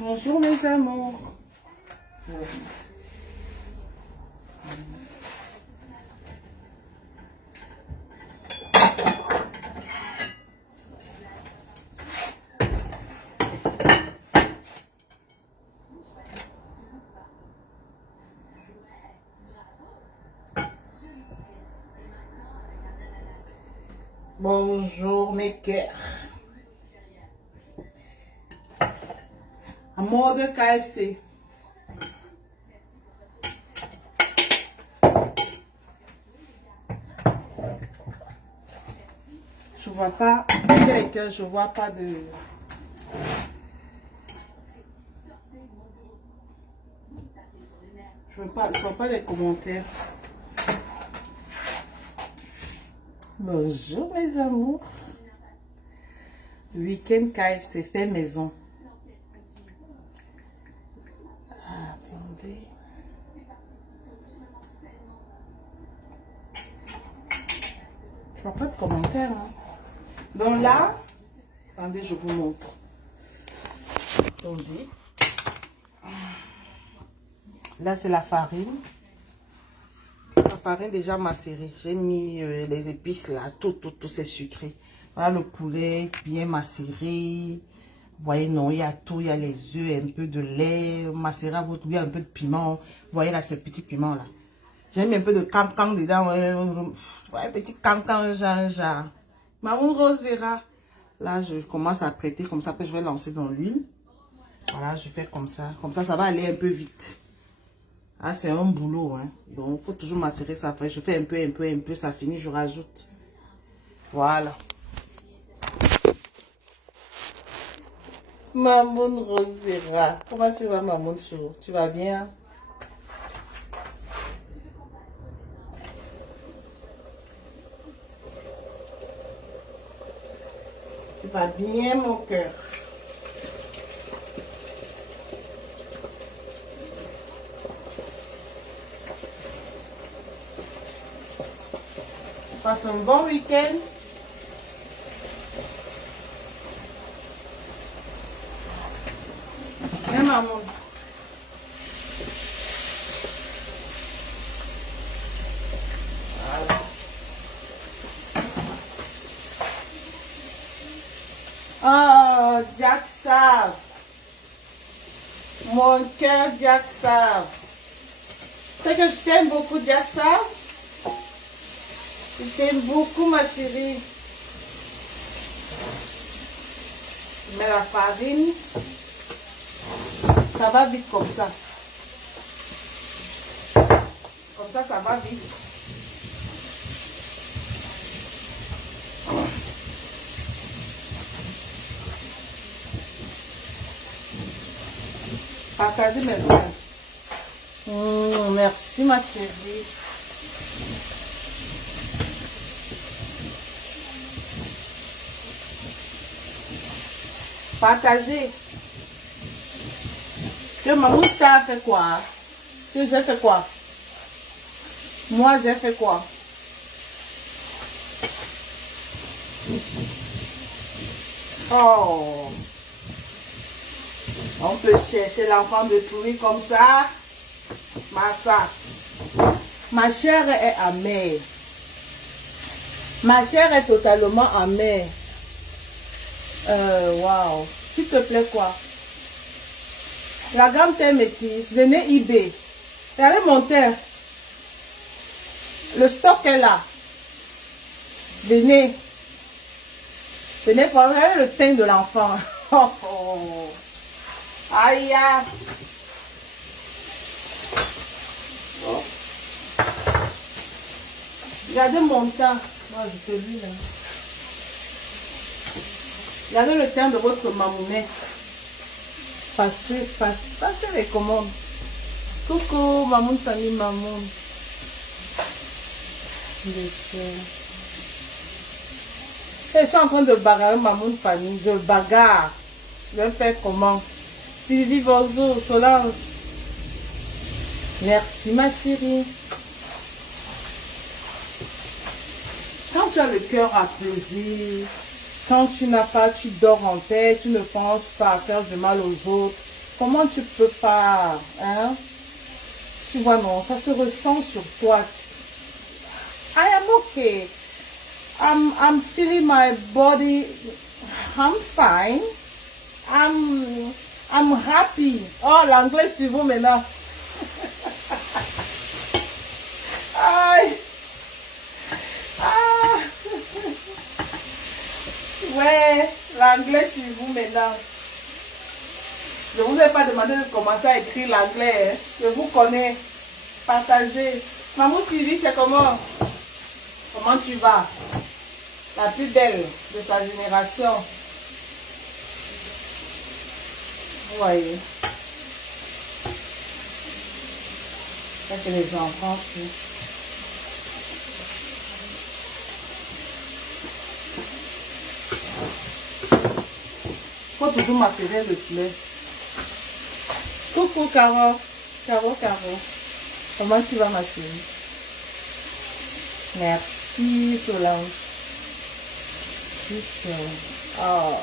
Bonjour mes amours. Bonjour mes cœurs. À mode KFC. Je vois pas les cœurs, je vois pas de. Je vois pas les commentaires. Bonjour mes amours. Week-end KFC fait maison. Attendez. Je vois pas de commentaires. Hein. Donc là, attendez, je vous montre. Attendez. Là, c'est la farine. La farine déjà macérée. J'ai mis les épices là, tout c'est sucré. Voilà le poulet bien macéré. Vous voyez, non, il y a tout. Il y a les œufs, un peu de lait, macéré à votre goût, il y a un peu de piment. Vous voyez là, ce petit piment là. J'ai mis un peu de cancan dedans. Ouais, petit cancan, genre. Maman Rose verra. Là, je commence à prêter comme ça. Après, je vais lancer dans l'huile. Voilà, je fais comme ça. Comme ça va aller un peu vite. Ah, c'est un boulot, hein. Donc, il faut toujours macérer ça. Après, je fais un peu, ça finit, je rajoute. Voilà. Maman Rosera. Comment tu vas, Maman Chou? Tu vas bien? Tu vas bien, mon cœur? Passe un bon week-end. Hein, maman? Voilà. Oh, Jack Sav. Mon cœur, Jack Sav. C'est que je t'aime beaucoup, Jack Sav. Je t'aime beaucoup, ma chérie. Je mets la farine. Ça va vite comme ça. Comme ça va vite. Partagez mes liens. Merci, ma chérie. Partagez. Que Maman Star a fait quoi? Que j'ai fait quoi? Moi, j'ai fait quoi? Oh! On peut chercher l'enfant de trouver comme ça. Massa. Ma chair est amère. Ma chair est totalement amère. Waouh. S'il te plaît, quoi? La gamme thé métisse. Venez eBay. Regardez mon thé. Le stock est là. Venez. Venez prendre le teint de l'enfant. Oh, oh. Aïe. Oh. Regardez mon teint. Moi, je te dis là. Regardez le teint de votre mamounette. Passez les commandes. Coucou, maman, salut maman. Ils sont en train de bagarrer maman famille. Je bagarre. Je vais faire comment? Sylvie, bonjour. Solange. Merci ma chérie. Quand tu as le cœur apaisé, quand tu n'as pas, tu dors en paix, tu ne penses pas à faire du mal aux autres, Comment tu peux pas, hein? Tu vois, non, ça se ressent sur toi. I am okay. I'm feeling my body. I'm fine. I'm happy. Oh, l'anglais sur vous maintenant. Aïe. Ah. Ouais, l'anglais sur vous maintenant. Je ne vous ai pas demandé de commencer à écrire l'anglais. Hein. Je vous connais. Partagez. Maman Sylvie, c'est comment? Comment tu vas? La plus belle de sa génération. Vous voyez. Ça que les enfants, c'est... Faut toujours macérer le poulet. Coucou Caro. Caro. Comment tu vas ma chérie? Merci Solange. Oh.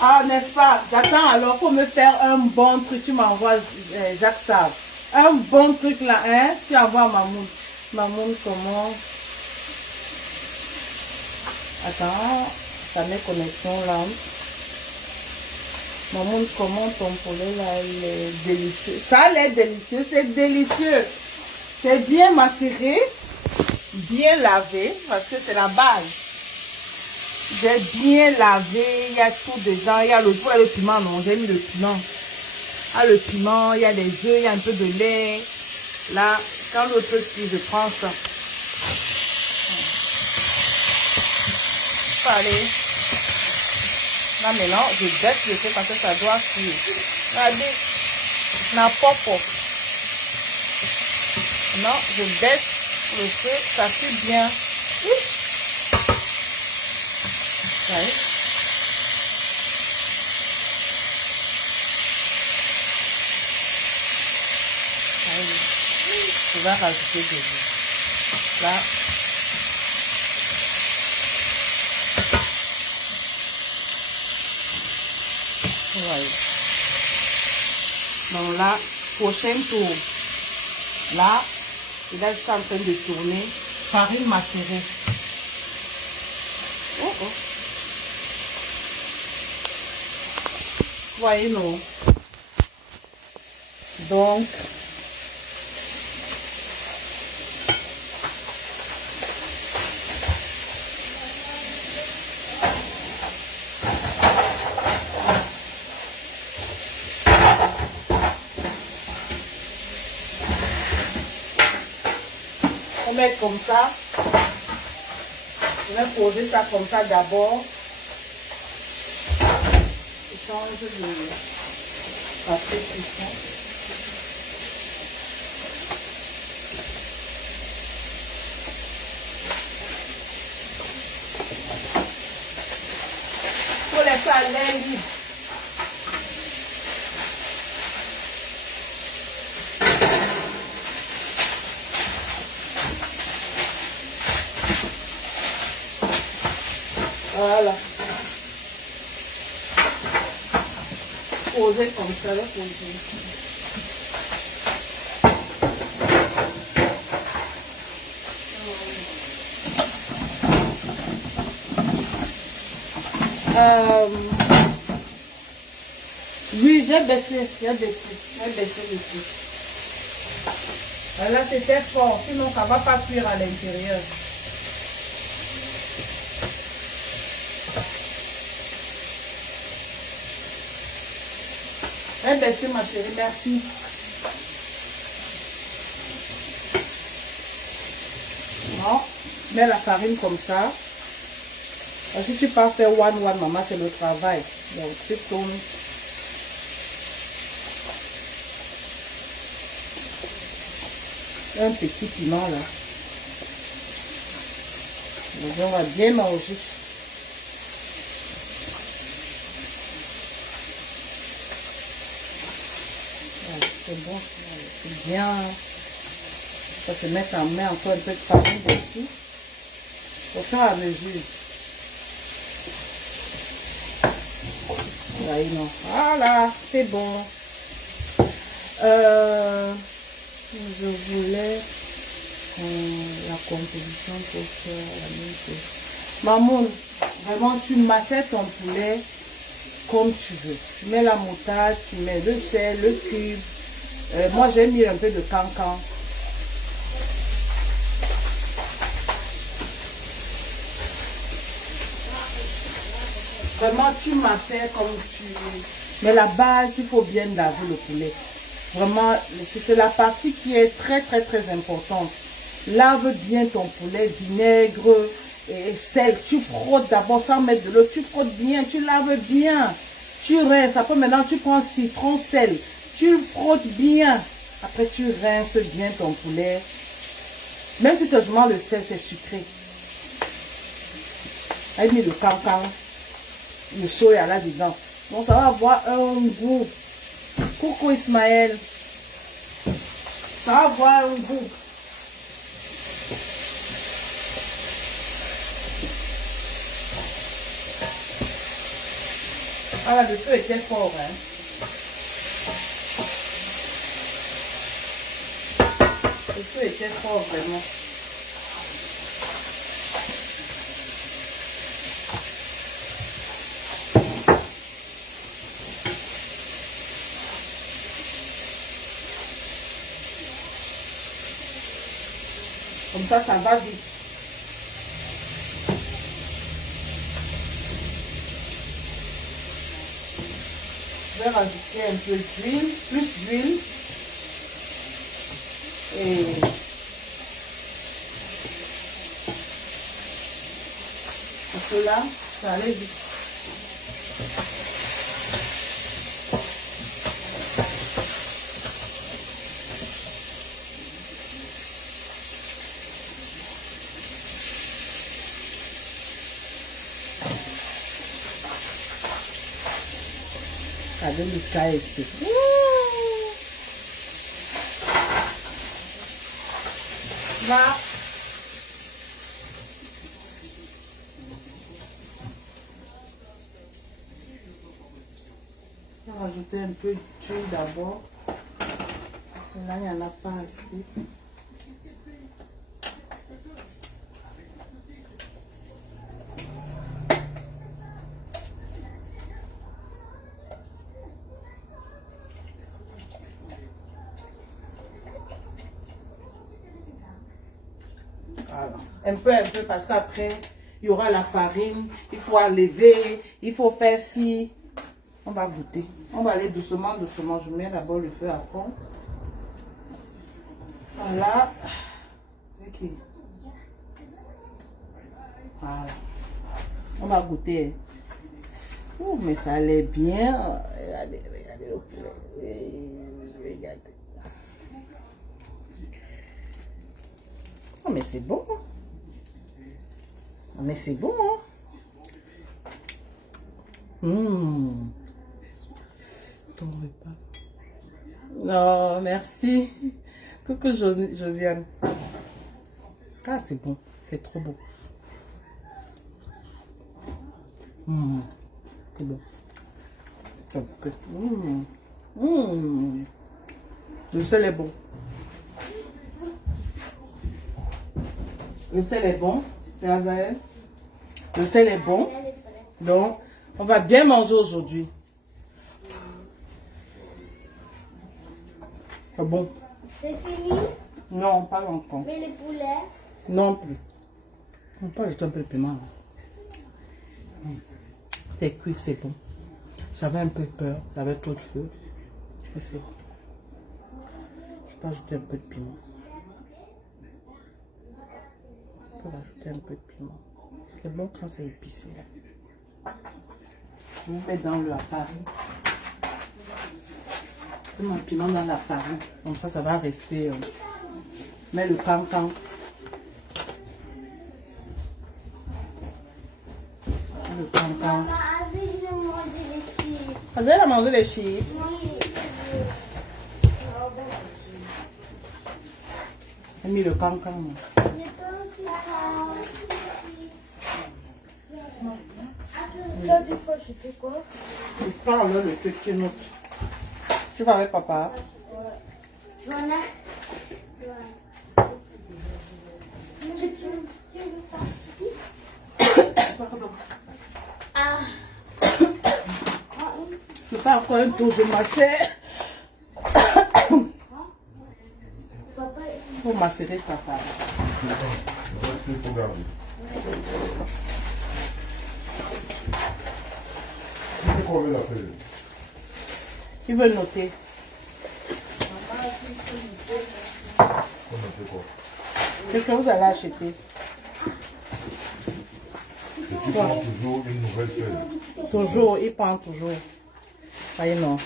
Ah, n'est-ce pas? J'attends alors pour me faire un bon truc. Tu m'envoies Jacques Sab. Un bon truc là, hein? Tu envoies Mamoun. Mamoun, comment? Attends, ça met connexion lente. Mamoun, comment ton poulet là, il est délicieux. Ça a l'air délicieux, c'est délicieux. C'est bien macéré, bien lavé, parce que c'est la base. J'ai bien lavé, il y a tout dedans. Il y a le piment, non, j'ai mis le piment. Il y a le piment, il y a des œufs, il y a un peu de lait. Là, quand l'autre cuit, je prends ça. Allez. Là maintenant, je baisse le feu parce que ça doit cuire. Regardez, n'importe quoi. Non, je baisse le feu, ça cuit bien. Ouais. Je vais rajouter de l'eau. Là. Ouais. Donc là, prochain tour. Là, je suis en train de tourner. Farine macérée. Oh oh. Voyez, non. Donc, on met comme ça. Je vais poser ça comme ça d'abord. Je change de papier cuisson. Pour laisser à l'air libre. Voilà. Poser comme ça, là, poser. Oui, j'ai baissé le feu. Là, c'était fort, sinon ça ne va pas cuire à l'intérieur. J'ai baissé ma chérie, merci. Non, mets la farine comme ça. Si tu pars faire one, maman, c'est le travail. Donc, tu tournes. Un petit piment là. Donc, on va bien manger. C'est bon, c'est bien. Ça te met encore un peu de farine dessus. Au fur et à mesure. Voilà, c'est bon. Je voulais la composition pour faire la même chose. Maman, vraiment, tu massais ton poulet comme tu veux. Tu mets la moutarde, tu mets le sel, le cube. Moi, j'ai mis un peu de cancan. Vraiment, tu massais comme tu... Mais la base, il faut bien laver le poulet. Vraiment, c'est la partie qui est très, très, très importante. Lave bien ton poulet, vinaigre et sel. Tu frottes d'abord sans mettre de l'eau. Tu frottes bien, tu laves bien. Tu rinces. Après, maintenant, tu prends citron, sel. Tu frottes bien. Après, tu rinces bien ton poulet. Même si seulement le sel, c'est sucré. J'ai mis le cancan. Le soya là-dedans. Donc, ça va avoir un goût. Coucou Ismaël. Ça va avoir un goût. Ah, le feu était fort, hein. Le feu était fort, vraiment. Comme ça va vite. Je vais rajouter un peu d'huile, plus d'huile. Et parce que là, ça allait vite. Regardez le cas ici. Là. Je vais rajouter un peu d'huile d'abord. Parce que là, il n'y en a pas assez. Voilà. Un peu, parce qu'après, il y aura la farine, il faut enlever, il faut faire ci. On va goûter. On va aller doucement, doucement. Je mets d'abord le feu à fond. Voilà. Ok. Voilà. On va goûter. Oh, mais ça allait bien. Regardez, regardez le poulet. Regardez. Oh, mais c'est bon. Mais c'est bon. Ton repas. Non, merci. Coucou Josiane. Ah, c'est bon. C'est trop bon. C'est bon. Le sel est bon. Le sel est bon. Le sel est bon. Donc, on va bien manger aujourd'hui. C'est bon. C'est fini? Non, pas encore. Mais les poulets? Non plus. On peut ajouter un peu de piment. C'est cuit, c'est bon. J'avais un peu peur, j'avais trop de feu. Mais c'est bon. Je peux ajouter un peu de piment. Je peux ajouter un peu de piment. C'est bon quand c'est épicé. Je vais mettre dans la farine. Je mets mon piment dans la farine. Comme ça va rester. Mets le cancan. Le cancan. Maman, Azé, j'ai mangé les chips. Azé, elle a mangé les chips. Oui. J'ai mis le cancan. Je peux aussi prendre. Ça, des fois, je fais quoi? Tu prends le truc, tu notes. Tu vas avec papa? Voilà. Pardon. Ah. Je fais encore un tour, je m'assais. Papa, Pour macérer sa femme. Il faut garder. C'est combien la feuille? Tu veux noter? On a fait quoi? Qu'est-ce que vous allez acheter? Et tu prends toujours une nouvelle feuille. Toujours, il prend toujours. Voyez, non.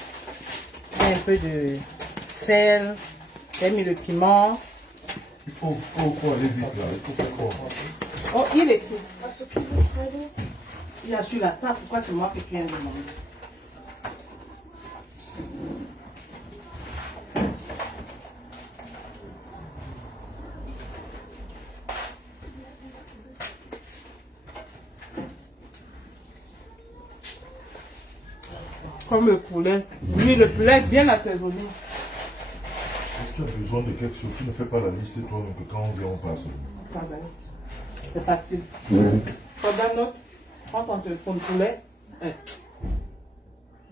Il y a un peu de sel. J'ai mis le piment. Il faut aller vite là. Il faut faire quoi? Oh, il est tout. Il y a sur la table. Pourquoi c'est moi qui viens de demander? Comme le poulet. Oui, le poulet est bien assaisonné. Tu as besoin de quelque chose. Tu ne fais pas la liste toi-même que quand on vient, on passe. C'est facile. Regarde notre. Prends ton téléphone poulet.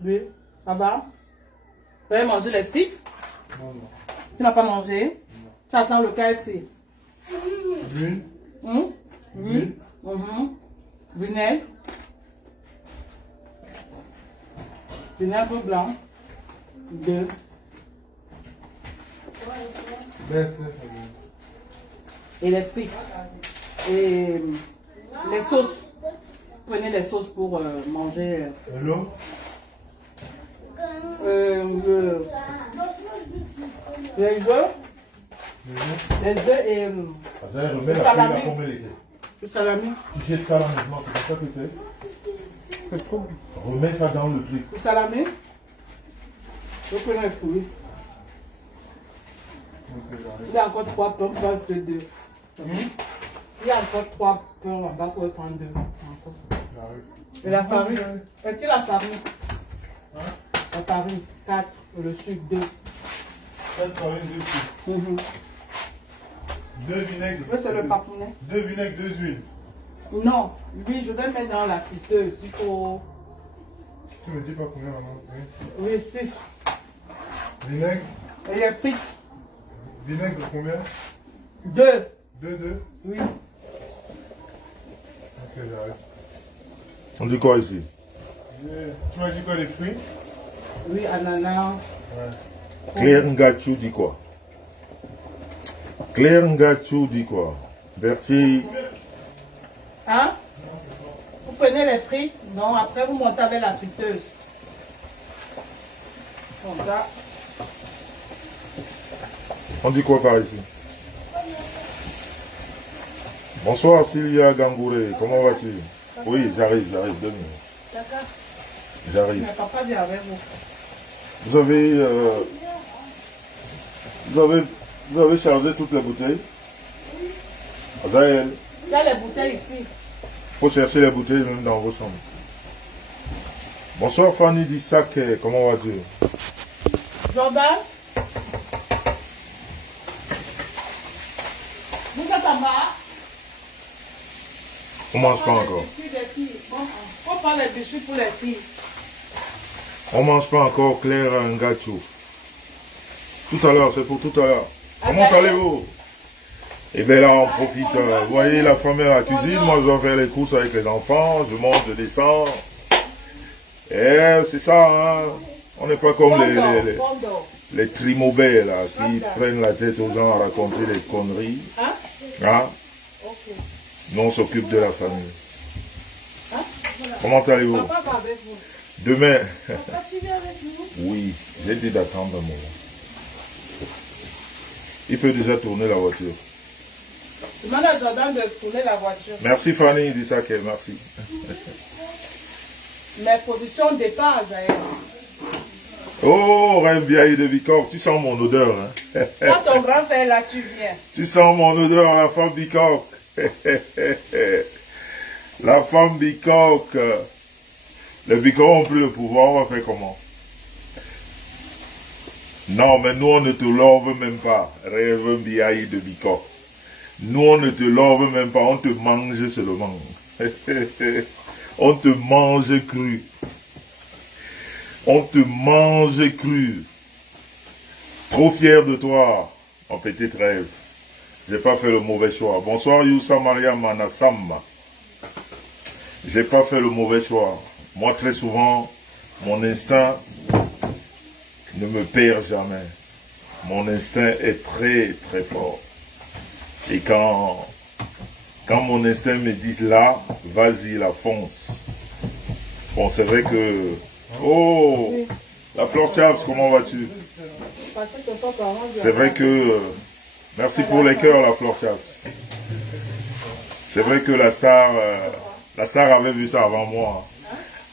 Oui, ça va? Tu vas manger les frites? Non, non. Tu n'as pas mangé? Non. Tu attends le KFC? L'huile? Oui. Vinaigre. Vinaigre blanc. 2. Laisse. Et les frites. Et les sauces. Prenez les sauces pour manger. Hello? Les œufs. Les œufs et Ça remet la salami. feuille à combien elle était? le salami. Tu jettes ça là maintenant, c'est comme ça que c'est? C'est trop. Remets ça dans le truc. Le salami. Je prends les fruits. Il y a encore 3 pommes, je vais acheter 2. Il y a encore 3 pommes en bas pour prendre 2. Et la farine. Est-ce que la farine? La farine, 4. Le sucre, 2. 4 farines, 2 sucres. 2 vinaigres. Oui, c'est le papounet. 2 vinaigres, 2 huiles. Non, lui, je vais mettre dans la friteuse. Il faut. Tu me dis pas combien maman? Oui, 6. Vinaigre? Et les frites, Vinaigre combien? 2. 2. Oui. Ok, j'arrête. On dit quoi ici? Tu m'as dit quoi, les fruits? Oui, ananas. Ouais. Claire Ngachu dit quoi? Claire Ngachu dit quoi? Bertie, Hein? Vous prenez les frites, non, après vous montez avec la friteuse. Comme ça. on dit quoi par ici? Bonsoir Sylvia Gangouré, comment vas-tu? Oui, j'arrive, 2 minutes. D'accord. J'arrive. Mais papa vient avec vous. Vous avez chargé toutes les bouteilles? Azaël, Il y a les bouteilles ici. il faut chercher les bouteilles même dans vos chambres. Bonsoir Fanny Dissac, comment vas-tu? Jordan? Vous êtes en bas? On mange pas encore. Les biscuits des filles. Bon, faut prendre les biscuits pour les filles. On mange pas encore Claire Ngachu. Tout à l'heure, c'est pour tout à l'heure. Comment allez-vous? Et bien là, on profite. Vous voyez, la femme est à la cuisine. Moi, je dois faire les courses avec les enfants. Je monte, je descends. Et c'est ça, hein. On n'est pas comme les trimobés, là, qui prennent la tête aux gens à raconter des conneries. Hein? Hein? Ok. Nous, on s'occupe de la famille. Hein? Comment allez-vous? Papa va avec vous. Demain. Papa, tu viens avec nous? Oui, j'ai dit d'attendre un moment. Il peut déjà tourner la voiture. Demande à Jordan de tourner la voiture. Merci Fanny, dit ça qu'elle, merci. Mais position de départ, Zahir. Oh, rêve vieille de Bicorp, tu sens mon odeur. Hein? Quand ton grand frère là, tu viens. Tu sens mon odeur, la femme Bicorp. La femme Bicorp. Les Bicors ont pris le pouvoir, on va faire comment? Non, mais nous, on ne te love même pas. Rêve biaï de Bicor. Nous, on ne te love même pas, on te mange seulement. On te mange cru. On te mange cru. Trop fier de toi, mon petit rêve. J'ai pas fait le mauvais choix. Bonsoir Youssa Maria Manasamba. J'ai pas fait le mauvais choix. Moi, très souvent, mon instinct ne me perd jamais. Mon instinct est très, très fort. Et quand mon instinct me dit là, vas-y, la fonce. Bon, c'est vrai que... Oh, la Flore Chaps, comment vas-tu? C'est vrai que... merci pour les cœurs, la Flore Chaps. C'est vrai que la star avait vu ça avant moi.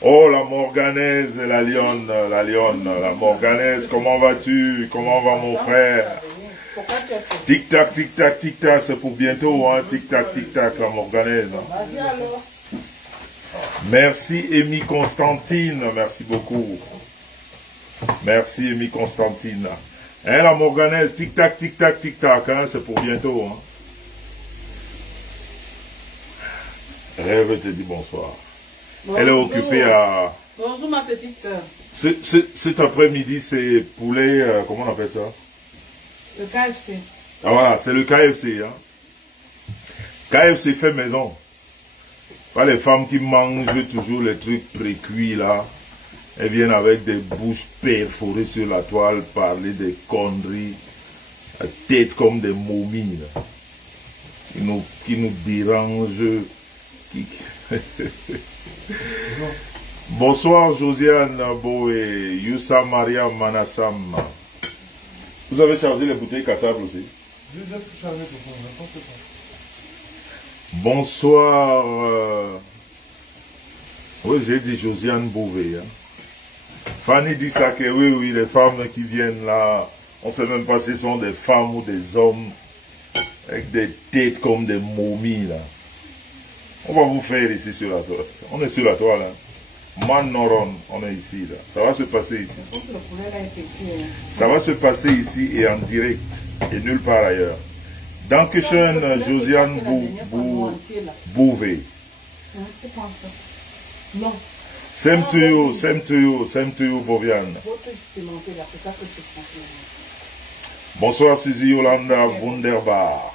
Oh, la Morganaise, la lionne, la Morganaise, comment vas-tu? Comment va mon frère? Tic-tac, tic-tac, tic-tac, c'est pour bientôt, hein? Tic-tac, tic-tac, la Morganaise. Vas-y alors. Merci, Amy Constantine, merci beaucoup. Merci, Amy Constantine. Hein, la Morganaise, tic-tac, tic-tac, tic-tac, hein? C'est pour bientôt, hein? Rêve te dit bonsoir. Bonjour. Elle est occupée à... Bonjour ma petite soeur. Cet après-midi, c'est poulet, comment on appelle ça? Le KFC. Ah voilà, c'est le KFC. Hein? KFC fait maison. Pas les femmes qui mangent toujours les trucs pré-cuits là. Elles viennent avec des bouches perforées sur la toile, parler des conneries, la tête comme des momies là. Qui nous dérangent. Bonsoir Josiane Boé, Youssa Maria Manassam. Vous avez chargé les bouteilles cassables aussi? J'ai déjà tout chargé pour ça, n'importe quoi. Bonsoir. Oui, j'ai dit Josiane Bouvet. Hein. Fanny dit ça que oui, les femmes qui viennent là, on ne sait même pas si ce sont des femmes ou des hommes avec des têtes comme des momies là. On va vous faire ici sur la toile. On est sur la toile. Hein. Manoron, on est ici là. Ça va se passer ici. Ça va se passer ici et en direct et nulle part ailleurs. Dankeschön, Josiane Bouvet. Non. Same to you, same to you, same to you, Boviane. Bonsoir, Suzy Yolanda Wunderbar.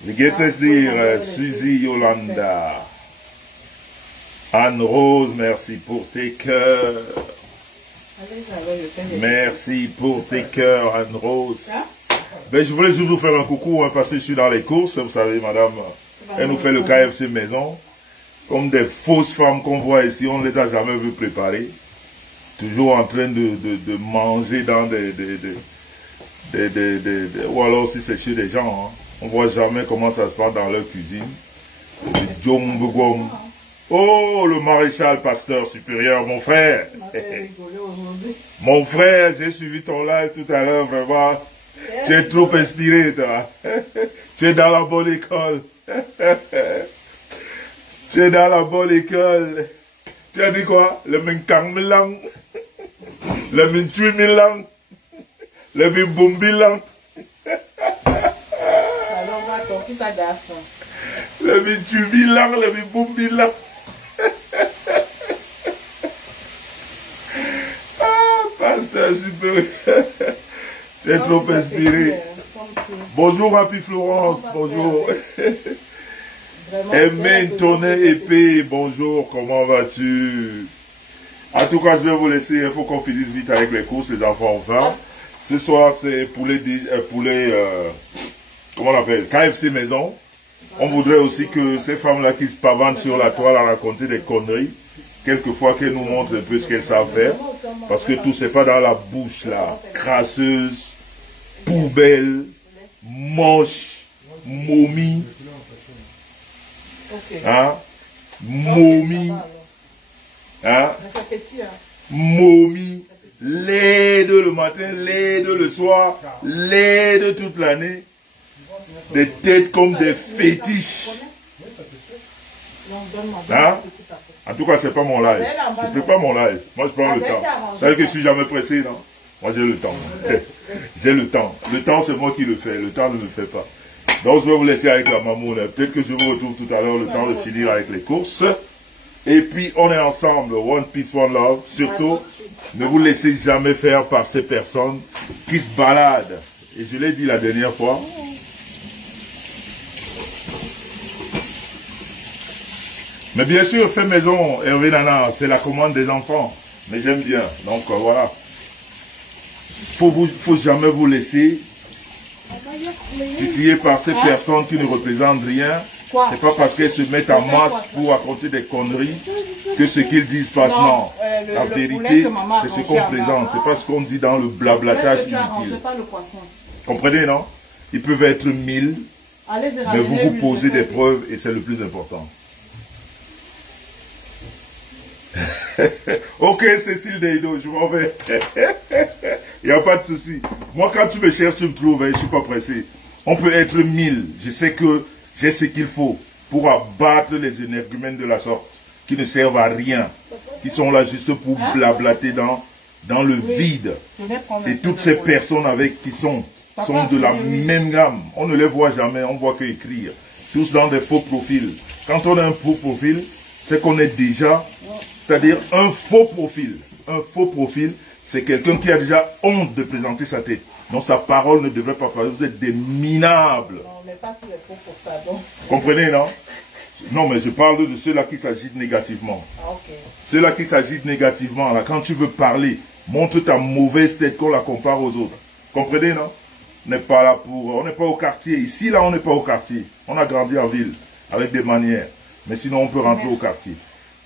Wie geht es dir, Suzy Yolanda? Anne-Rose, merci pour tes cœurs. Merci pour tes cœurs, Anne-Rose. Ben, je voulais juste vous faire un coucou, hein, parce que je suis dans les courses, vous savez, madame, elle nous fait le KFC maison. Comme des fausses femmes qu'on voit ici, on ne les a jamais vues préparer. Toujours en train de manger dans ou alors si c'est chez des gens, hein. On ne voit jamais comment ça se passe dans leur cuisine. Oh, le maréchal pasteur supérieur, mon frère. Mon frère, j'ai suivi ton live tout à l'heure, vraiment. Tu es trop inspiré, toi. Tu es dans la bonne école. Tu es dans la bonne école. Tu as dit quoi? Le Minkangmilang. Le Minchuimilang. Le Mimbumbilang. Le Minchuimilang, le Mimbumbilang. Ah, pasteur supérieur. Tu es trop inspiré. Bonjour, Happy Florence. Bonjour. Aimé Tonnet Épée, bonjour, comment vas-tu? En tout cas, je vais vous laisser, il faut qu'on finisse vite avec les courses, les enfants ont faim. Ce soir, c'est poulet, comment on appelle, KFC maison. On voudrait aussi que ces femmes-là qui se pavanent sur la toile à raconter des conneries, quelquefois qu'elles nous montrent un peu ce qu'elles savent faire, parce que tout c'est pas dans la bouche là, crasseuse, poubelle, moche, momie. Hein? Momie. Hein? Momie. Laide le matin, laide le soir, laide toute l'année. Des têtes comme des fétiches. Non, donne-moi. Hein? En tout cas, c'est pas mon live. Je fais pas mon live. Moi, je prends le temps. Vous savez que je suis jamais pressé, non? Moi, j'ai le temps. J'ai le temps. Le temps, c'est moi qui le fais. Le temps ne me fait pas. Donc, je vais vous laisser avec la mamoune. Peut-être que je vous retrouve tout à l'heure, le temps de finir avec les courses. Et puis, on est ensemble. One peace, one love. Surtout, ne vous laissez jamais faire par ces personnes qui se baladent. Et je l'ai dit la dernière fois. Mais bien sûr, fait maison, Hervé Nana, c'est la commande des enfants. Mais j'aime bien. Donc, voilà. Faut jamais vous laisser titiller par ces personnes qui ne représentent rien. C'est pas parce qu'elles se mettent en masse pour raconter des conneries que ce qu'ils disent passe. Non. La vérité, c'est ce qu'on présente. C'est pas ce qu'on dit dans le blablatage inutile. Comprenez, non? Ils peuvent être 1000, mais vous vous posez des preuves et c'est le plus important. Ok, Cécile Deido, je m'en vais. Il n'y a pas de souci. Moi, quand tu me cherches, tu me trouves, hein, je ne suis pas pressé. On peut être 1000. Je sais que j'ai ce qu'il faut pour abattre les énergumènes de la sorte, qui ne servent à rien, qui sont là juste pour blablater dans le vide. Et toutes ces personnes avec qui sont de la même gamme. On ne les voit jamais, on voit que écrire. Tous dans des faux profils. Quand on a un faux profil, c'est qu'on est déjà... C'est-à-dire un faux profil. Un faux profil, c'est quelqu'un qui a déjà honte de présenter sa tête. Donc sa parole ne devrait pas parler. Vous êtes des minables. Non, mais pas tous les faux pour ça, donc. Comprenez, non? Non, mais je parle de ceux-là qui s'agitent négativement. Ah, ok. Ceux-là qui s'agitent négativement, là, quand tu veux parler, montre ta mauvaise tête qu'on la compare aux autres. Comprenez, non? On n'est pas là pour... On n'est pas au quartier. Ici, là, on n'est pas au quartier. On a grandi en ville, avec des manières. Mais sinon, on peut rentrer au quartier.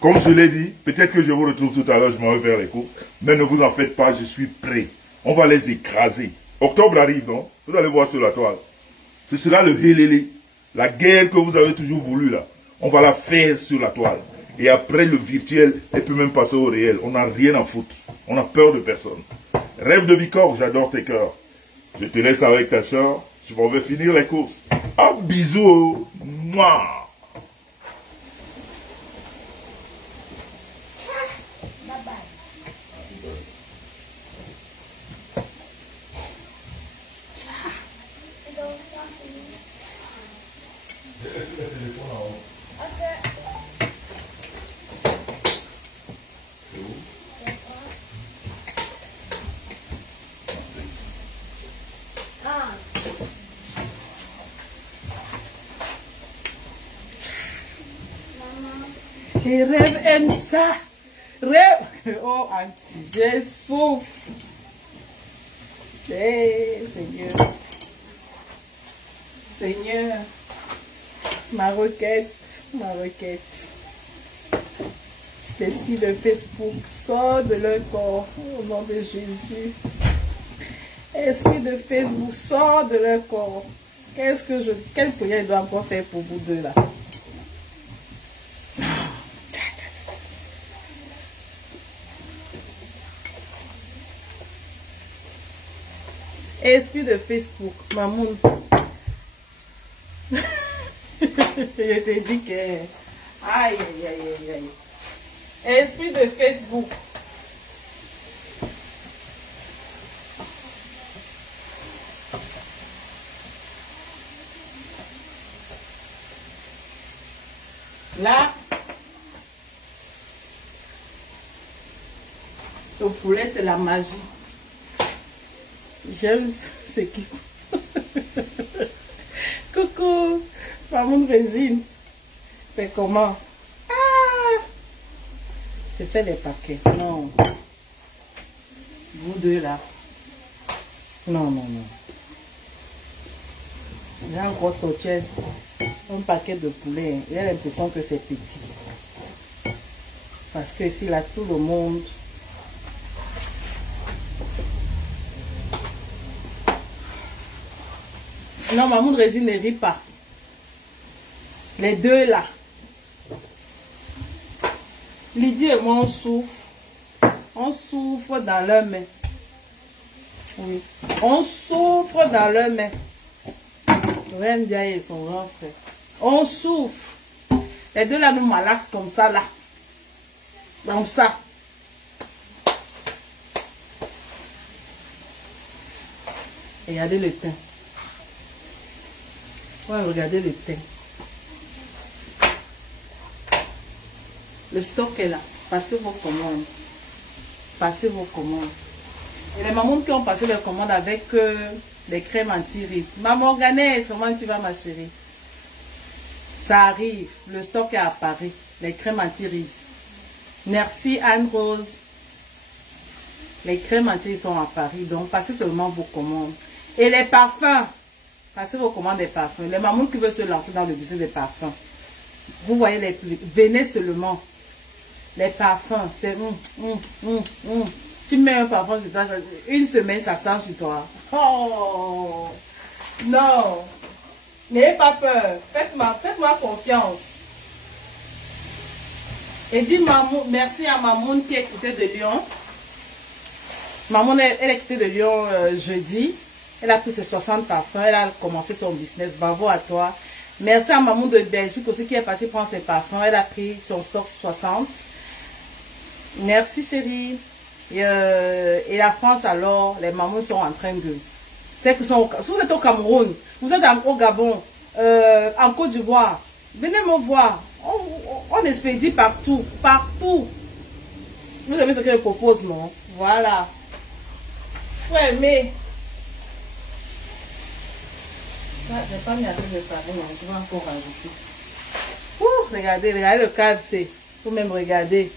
Comme je l'ai dit, peut-être que je vous retrouve tout à l'heure, je m'en vais faire les courses. Mais ne vous en faites pas, je suis prêt. On va les écraser. Octobre arrive, non? Vous allez voir sur la toile. Ce sera le hélélé. La guerre que vous avez toujours voulu, là. On va la faire sur la toile. Et après, le virtuel, elle peut même passer au réel. On n'a rien à foutre. On a peur de personne. Rêve de Bicor, j'adore tes cœurs. Je te laisse avec ta soeur. Je m'en vais finir les courses. Ah, bisous. Mouah. Et Rêve aime ça. Rêve. Oh, Auntie, je souffre. Eh, Seigneur. Seigneur. Ma requête. Ma requête. L'esprit de Facebook sort de leur corps au nom de Jésus. Esprit de Facebook sort de leur corps. Quelle prière je dois encore faire pour vous deux là? Esprit de Facebook, Mamoun. Je te dis que... Aïe, aïe, aïe, aïe. Esprit de Facebook. Là, le poulet, c'est la magie. J'aime ce qui... Coucou, maman Régine. C'est comment? Ah! Je fais les paquets. Non. Vous deux là. Non, non, non. J'ai encore sorti un paquet de poulet. J'ai l'impression que c'est petit. Parce que ici, là, tout le monde... Non, maman Régine ne rit pas. Les deux là. Lydie et moi, on souffre. On souffre dans leurs mains. Oui. On souffre dans leurs mains. Même bien et son grand frère. On souffre. Les deux là nous malassent comme ça là. Comme ça. Et regardez le teint. Ouais, regardez le teint. Le stock est là. Passez vos commandes. Passez vos commandes. Et les mamans qui ont passé leurs commandes avec des crèmes anti-rides. Maman Organès, comment tu vas ma chérie? Ça arrive. Le stock est à Paris. Les crèmes anti-rides. Merci Anne-Rose. Les crèmes anti-rides sont à Paris. Donc passez seulement vos commandes. Et les parfums. Passez vos commandes des parfums. Les mamans qui veulent se lancer dans le business des parfums. Vous voyez les plus. Venez seulement. Les parfums. C'est... Tu mets un parfum sur toi. Une semaine, ça sent sur toi. Oh. Non. N'ayez pas peur. Faites-moi confiance. Et dis maman, merci à Mamoun qui est quittée de Lyon. Mamoun, elle est quittée de Lyon jeudi. Elle a pris ses 60 parfums. Elle a commencé son business. Bravo à toi. Merci à Mamoun de Belgique aussi qui est partie prendre ses parfums. Elle a pris son stock 60. Merci chérie. Et la France alors, les mamans sont en train de... Si vous êtes au Cameroun, vous êtes au Gabon, en Côte d'Ivoire, venez me voir. On expédie partout, partout. Vous aimez ce que je propose, non? Voilà. Ouais, mais... Je n'ai pas mis assez de farine, je vais encore rajouter. Ouh, regardez le KFC. Faut même regarder.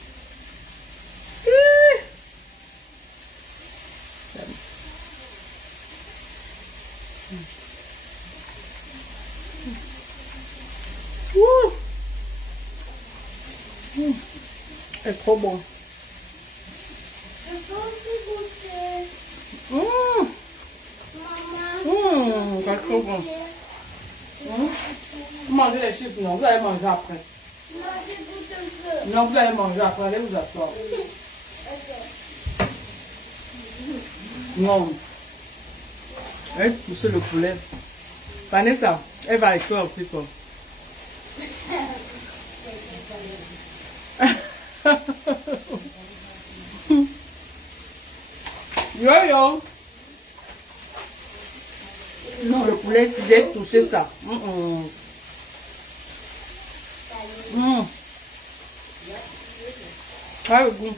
C'est trop bon. Je peux aussi goûter. C'est trop bon. Vous mangez les chips, non? Vous allez manger après. Non, je goûte un peu. Non, vous allez manger après. Allez vous asseoir. Non. Elle touche le poulet. Vanessa, elle va écrire un peu quoi. Yo yo. Non, le poulet, si j'ai touché ça. Ah, le goût.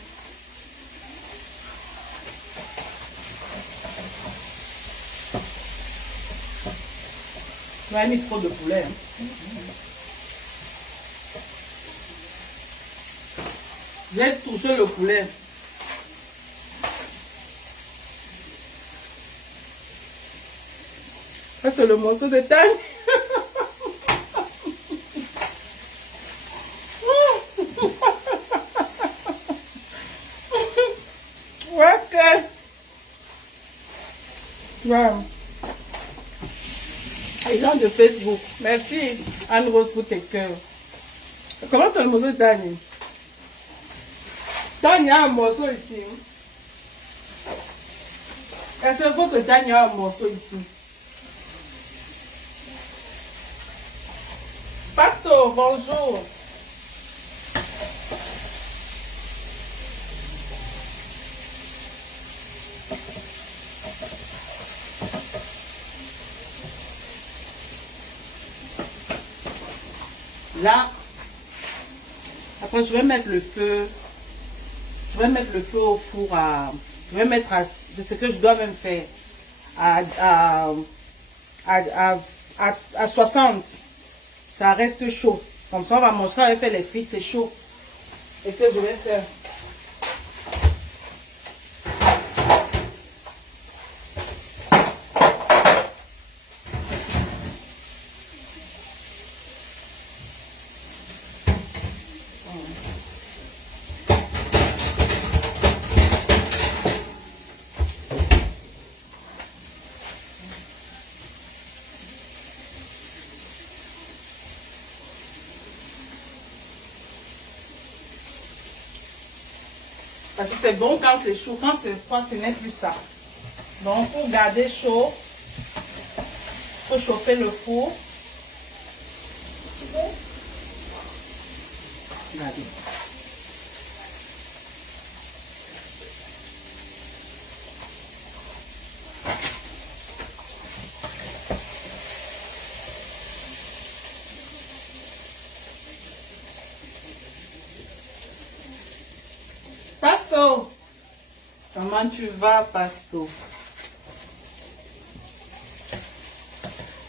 J'ai mis trop de poulet. J'ai touché le poulet. C'est le morceau de taille. Ouais, que... Wow. Les gens de Facebook. Merci Anne-Rose pour tes cœurs. Comment c'est le morceau de taille? Taille, il y a un morceau ici. Est-ce que votre taille, il y a un morceau ici? Pastor, bonjour. Là, après je vais mettre le feu. Je vais mettre le feu au four à... Je vais mettre à... C'est ce que je dois même faire. À 60. Ça reste chaud. Comme ça, on va manger avec les frites, c'est chaud. Et que je vais faire. Parce que c'est bon quand c'est chaud. Quand c'est froid, ce n'est plus ça. Donc, pour garder chaud, il faut chauffer le four. Regardez. Pasto, comment tu vas, Pasto?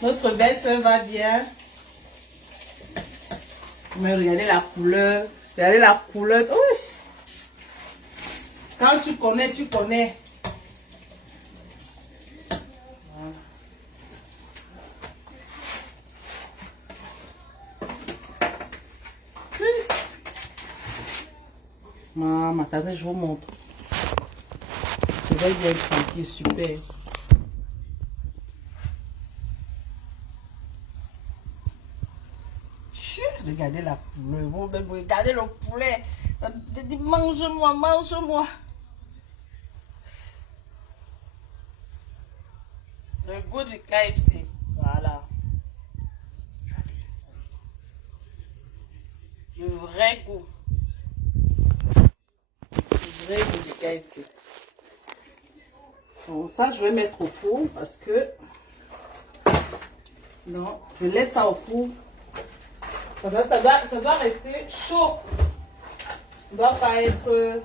Notre belle-sœur va bien. Mais regardez la couleur. Regardez la couleur. Ouch. Quand tu connais, tu connais. Maman, attendez, je vous montre. Je vais bien tranquille, super. Regardez la couleur. Vous même regardez le poulet. Mange-moi, mange-moi. Le goût du KFC. Voilà. Le vrai goût. Le vrai goût du KFC. Bon, ça, je vais mettre au four parce que... Non, je laisse ça au four. Ça doit rester chaud. Ça ne doit pas être...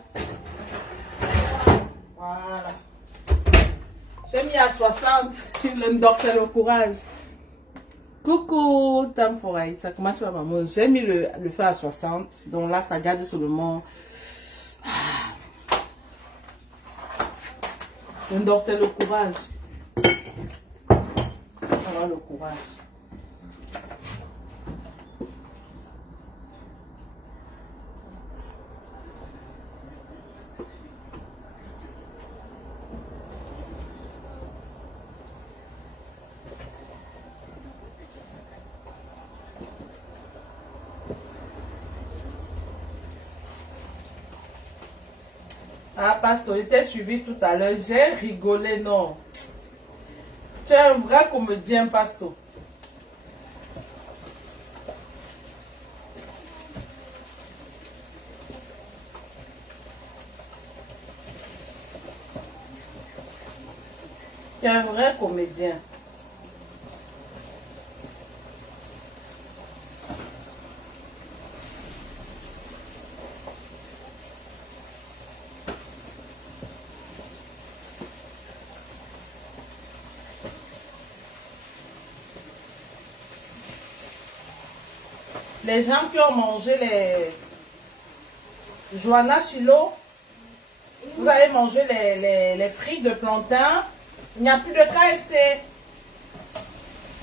Voilà. J'ai mis à 60. Le dorsal au courage. Coucou, Tam Foraïsa. Comment tu vas, maman? J'ai mis le feu à 60. Donc là, ça garde seulement... Le dorsal au courage. Avoir le courage. Ah, Pasteur, il t'a suivi tout à l'heure. J'ai rigolé, non. Tu es un vrai comédien, Pasteur. Tu es un vrai comédien. Les gens qui ont mangé les Johanna Chilo, vous avez mangé les frites de plantain. Il n'y a plus de KFC.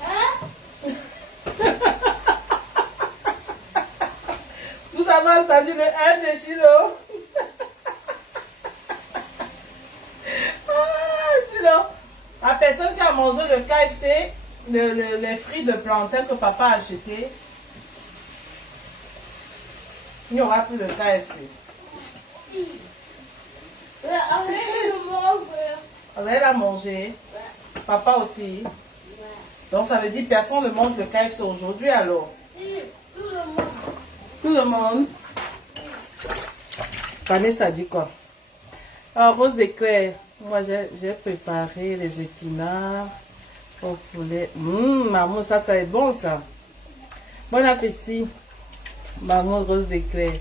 Hein? Vous avez entendu le 1 de Chilo. Chilo. La personne qui a mangé le KFC, les frites de plantain que papa a acheté, il n'y aura plus de KFC. Avec le monde. Vous allez la manger. Papa aussi. Donc ça veut dire que personne ne mange le KFC aujourd'hui alors. Tout le monde. Tout le monde. Vanessa dit quoi? Ah, Rose d'éclair. Moi j'ai préparé les épinards au poulet. Maman, ça va être bon ça. Bon appétit. Maman Rose d'éclair.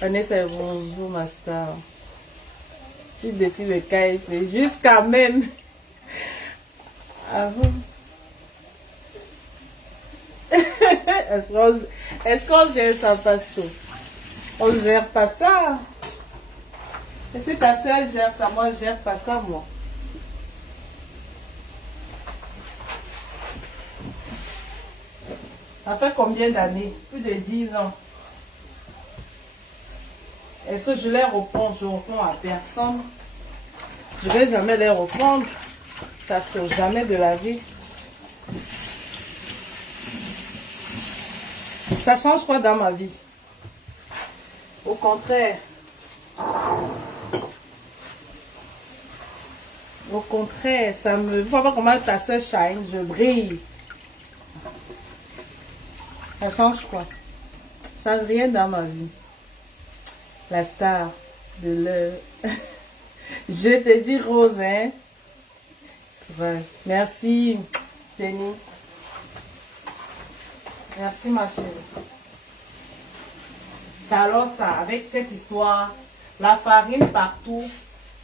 Vanessa, bonjour ma star. Tu défies le KFC jusqu'à même. Ah bon? Est-ce qu'on gère ça, Pasteur? On ne gère pas ça. Et si ta soeur gère ça, moi je gère pas ça, moi. Ça fait combien d'années? Plus de 10 ans. Est-ce que je les reprends? Je reprends à personne. Je ne vais jamais les reprendre. Parce que jamais de la vie. Ça change quoi dans ma vie? Au contraire. Au contraire, ça me... Faut voir comment ta soeur shine, je brille. Ça change quoi? Ça change rien dans ma vie. La star de l'heure. Je te dis Rose, hein. Courage. Merci, Denis. Merci, ma chérie. C'est alors ça, avec cette histoire, la farine partout.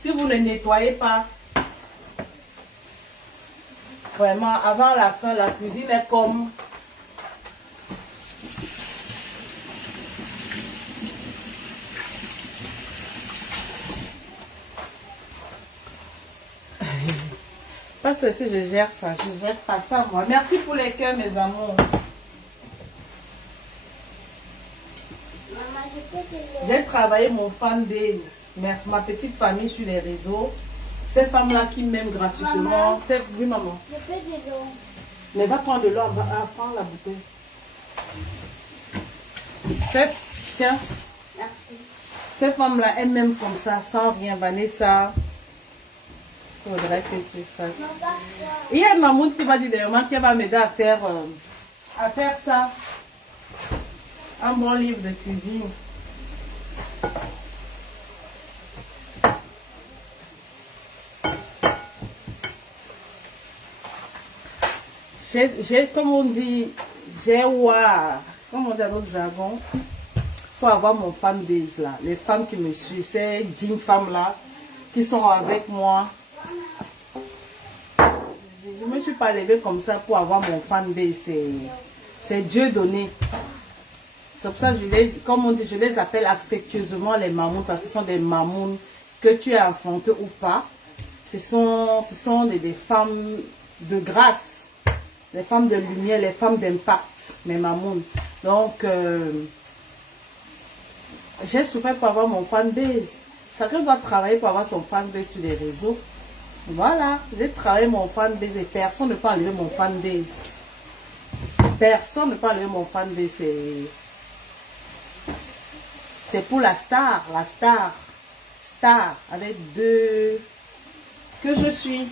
Si vous ne nettoyez pas, vraiment, avant la fin, la cuisine est comme... Parce que si je gère ça, je ne gère pas ça, moi. Merci pour les cœurs, mes amours. Maman, je peux te le... J'ai travaillé mon fanbase, ma petite famille sur les réseaux. Ces femmes-là qui m'aiment gratuitement. Maman. Oui, maman. Je peux de l'eau. Mais va prendre de l'eau, prends la bouteille. Tiens, Merci. ces femmes-là, elles m'aiment comme ça, sans rien. Vanessa, il faudrait que tu fasses. Non, pas toi. Il y a Mamoun qui m'a dit d'ailleurs qu'elle va m'aider à faire ça. Un bon livre de cuisine. J'ai, comme on dit, comme on dit à notre jargon, pour avoir mon fanbase là, les femmes qui me suivent, ces 10 femmes là, qui sont avec moi. Je ne me suis pas levée comme ça pour avoir mon fanbase, c'est Dieu donné. C'est pour ça que comme on dit, je les appelle affectueusement les mamounes, parce que ce sont des mamounes que tu as affrontées ou pas. Ce sont des femmes de grâce, les femmes de lumière, les femmes d'impact, mes mamounes. Donc, j'ai souffert pour avoir mon fanbase. Chacun doit travailler pour avoir son fanbase sur les réseaux. Voilà, j'ai travaillé mon fanbase et personne ne peut enlever mon fanbase. Personne ne peut enlever mon fanbase. C'est pour la star avec deux que je suis.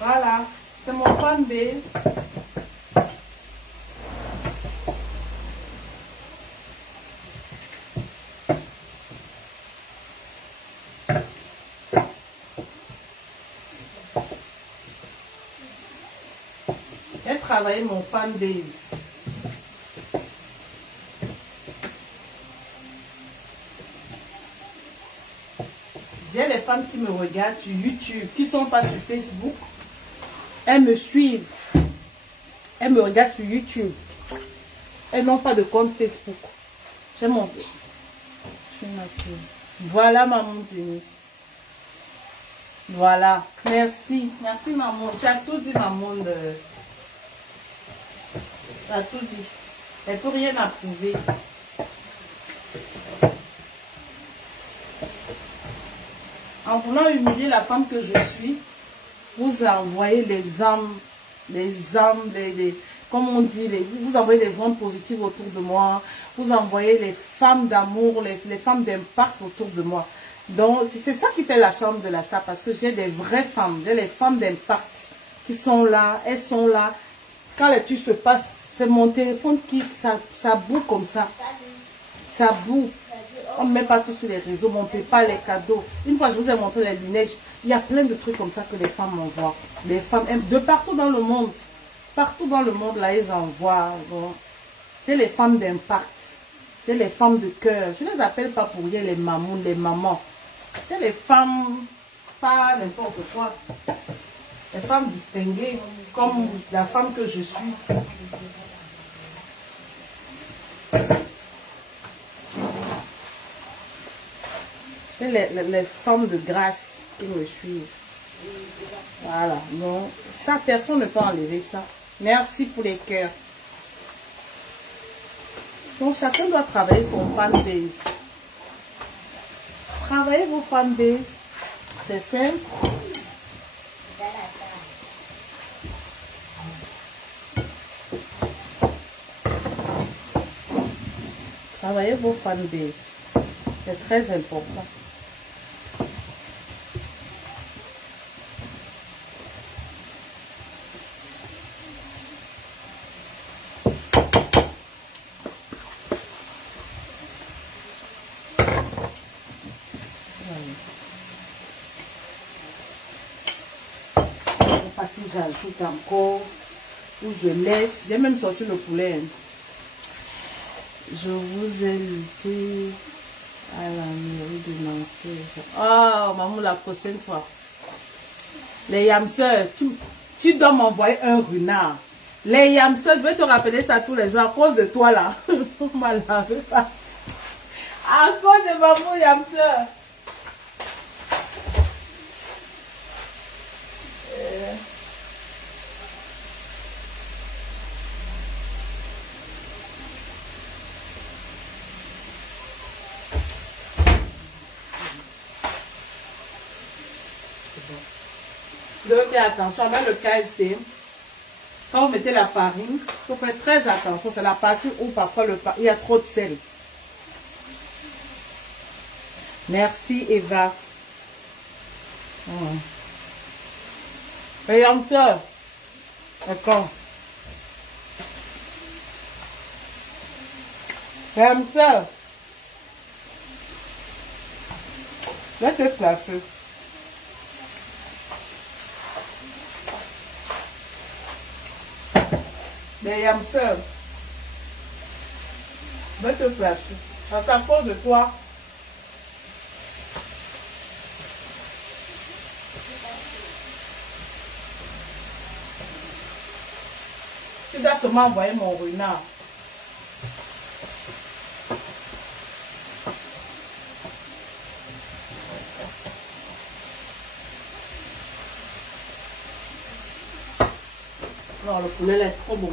Voilà, c'est mon fanbase. J'ai travaillé mon fanbase. J'ai les femmes qui me regardent sur YouTube, qui ne sont pas sur Facebook. Elles me suivent. Elles me regardent sur YouTube. Elles n'ont pas de compte Facebook. J'ai mon... Voilà, maman Denise. Voilà. Merci. Merci, maman. Tu as tout dit, maman. Tu as tout dit. Elle ne peut rien approuver. En voulant humilier la femme que je suis, vous envoyez les âmes, comme on dit, vous envoyez les ondes positives autour de moi, vous envoyez les femmes d'amour, les femmes d'impact autour de moi. Donc, c'est ça qui fait la chambre de la star, parce que j'ai des vraies femmes, j'ai les femmes d'impact qui sont là, elles sont là. Quand les trucs se passent, c'est mon téléphone qui, ça boue comme ça. Ça boue. On ne met pas tout sur les réseaux, on ne paie pas les cadeaux. Une fois, je vous ai montré les lunettes. Il y a plein de trucs comme ça que les femmes envoient. Les femmes, de partout dans le monde. Partout dans le monde, là, ils envoient. Bon. C'est les femmes d'impact. C'est les femmes de cœur. Je ne les appelle pas pour rien les mamounes, les mamans. C'est les femmes, pas n'importe quoi. Les femmes distinguées, comme la femme que je suis. C'est les femmes de grâce qui me suivent. Voilà. Donc, ça, personne ne peut enlever ça. Merci pour les cœurs. Donc, chacun doit travailler son fanbase. Travaillez vos fanbase. C'est simple. Travaillez vos fanbase. C'est très important. si j'ajoute encore ou je laisse. J'ai même sorti le poulet. Hein. Je vous ai invité à la mairie de Nanterre. Oh, maman, la prochaine fois. Les yamseurs, tu dois m'envoyer un renard. Les yamseurs, je vais te rappeler ça tous les jours à cause de toi là. On m'a lavé pas. À cause de maman yamseur. Donc, faites attention avec le KFC. Quand vous mettez la farine, il faut faire très attention. C'est la partie où parfois il y a trop de sel. Merci Eva. Et encore. D'accord. J'aime ça. Je vais te placer. Des yamseurs. Je vais te placer. Ça s'apporte de toi. Tu dois seulement envoyer mon renard. Non, le poulet là est trop bon.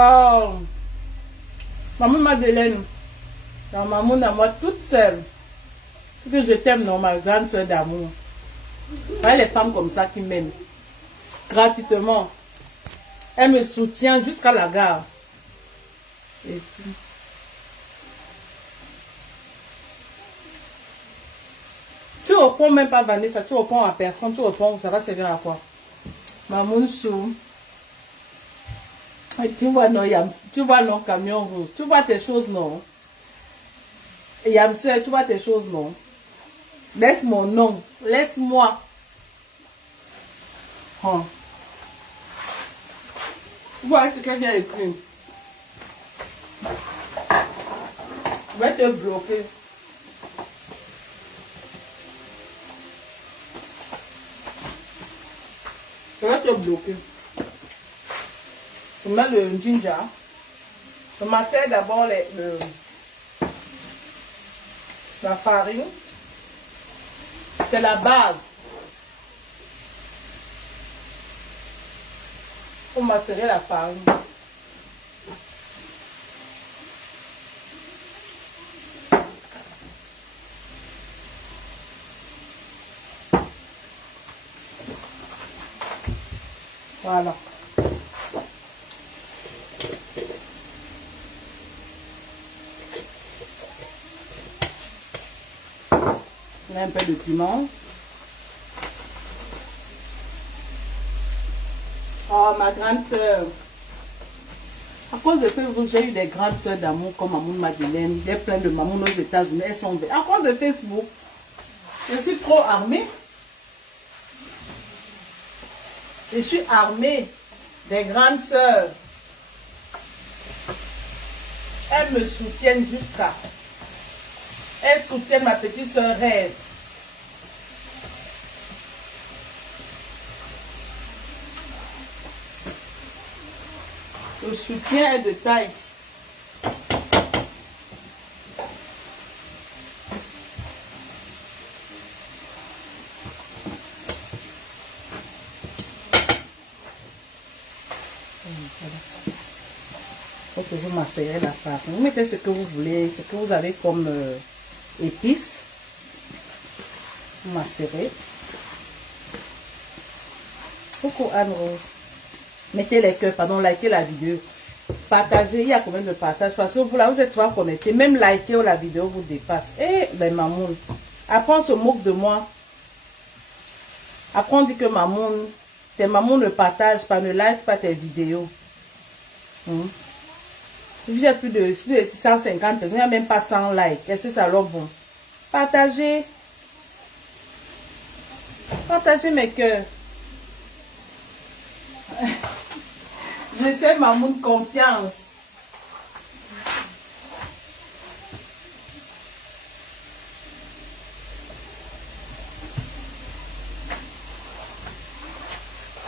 Oh, maman Madeleine, la maman à moi toute seule. Que je t'aime, non, ma grande soeur d'amour. Pas les femmes comme ça qui m'aiment. Gratuitement. Elle me soutient jusqu'à la gare. Et puis... Tu réponds même pas Vanessa, tu réponds à personne, tu réponds, ça va servir à quoi? Maman Chou. Tu vois non, tu vois non, camion rouge. Tu vois tes choses, non? Yamseur, tu vois tes choses, non? Laisse mon nom. Laisse-moi. Oh. Voilà ce que j'ai écrit. Je vais te bloquer. Je vais te bloquer. Je mets le ginger. Je m'assais d'abord la farine. C'est la base. Pour macérer la farine. Voilà. On a un peu de piment. Oh, ma grande soeur. À cause de Facebook, j'ai eu des grandes soeurs d'amour comme Maman Madeleine. Il y a plein de mamans aux États-Unis. Elles sont... À cause de Facebook, je suis trop armée. Je suis armée des grandes soeurs. Elles me soutiennent jusqu'à... Elles soutiennent ma petite soeur Rêve. Le soutien est de taille. Il faut toujours macérer la farine. Vous mettez ce que vous voulez, ce que vous avez comme épices. Vous macérez. Coucou Anne-Rose. Mettez les cœurs, pardon, likez la vidéo. Partagez, il y a combien de partages? Parce que vous là, vous êtes pas connectés. Même liker ou la vidéo vous dépasse. Eh, ben maman. Après, on se moque de moi. Après, on dit que maman, tes mamans ne partagent pas, ne like pas tes vidéos. J'ai plus de 150 personnes, il n'y a même pas 100 likes. Est-ce que ça leur bon? Partagez. Partagez mes cœurs. Je sais, Mamoun, confiance.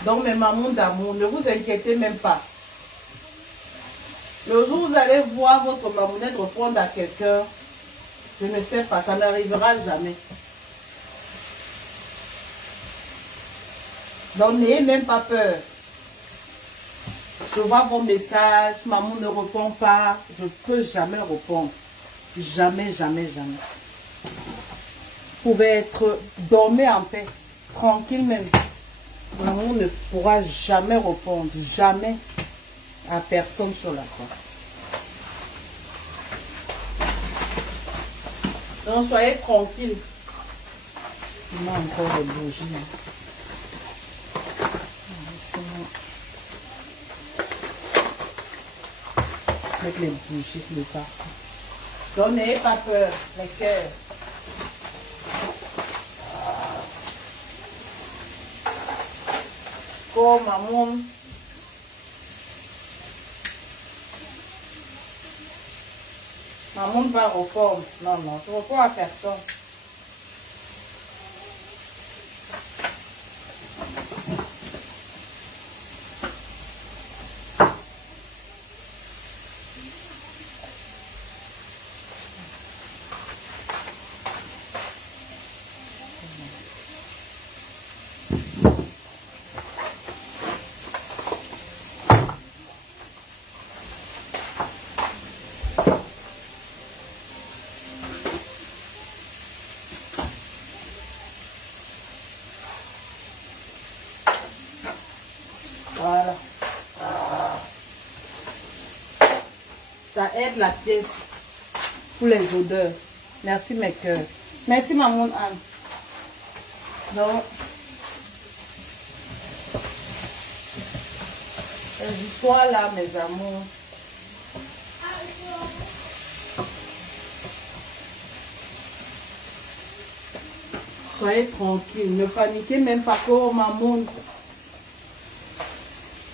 Donc, mes Mamoun d'amour, ne vous inquiétez même pas. Le jour où vous allez voir votre mamounette répondre à quelqu'un, je ne sais pas, ça n'arrivera jamais. Donc, n'ayez même pas peur. Je vois vos messages, maman ne répond pas, je ne peux jamais répondre. Jamais, jamais, jamais. Vous pouvez être, dormez en paix, tranquille même. Maman ne pourra jamais répondre, jamais à personne sur la croix. Donc, soyez tranquille. Il y a encore des bougies. Avec les bougies de partout. Donc, n'ayez pas peur, les cœurs. Oh, maman. Maman va répondre. Non, non, je ne réponds à personne. Voilà. Ça aide la pièce pour les odeurs. Merci mes cœurs. Merci maman Anne. Donc, les histoires là, mes amours. Soyez tranquille, ne paniquez même pas. Oh maman.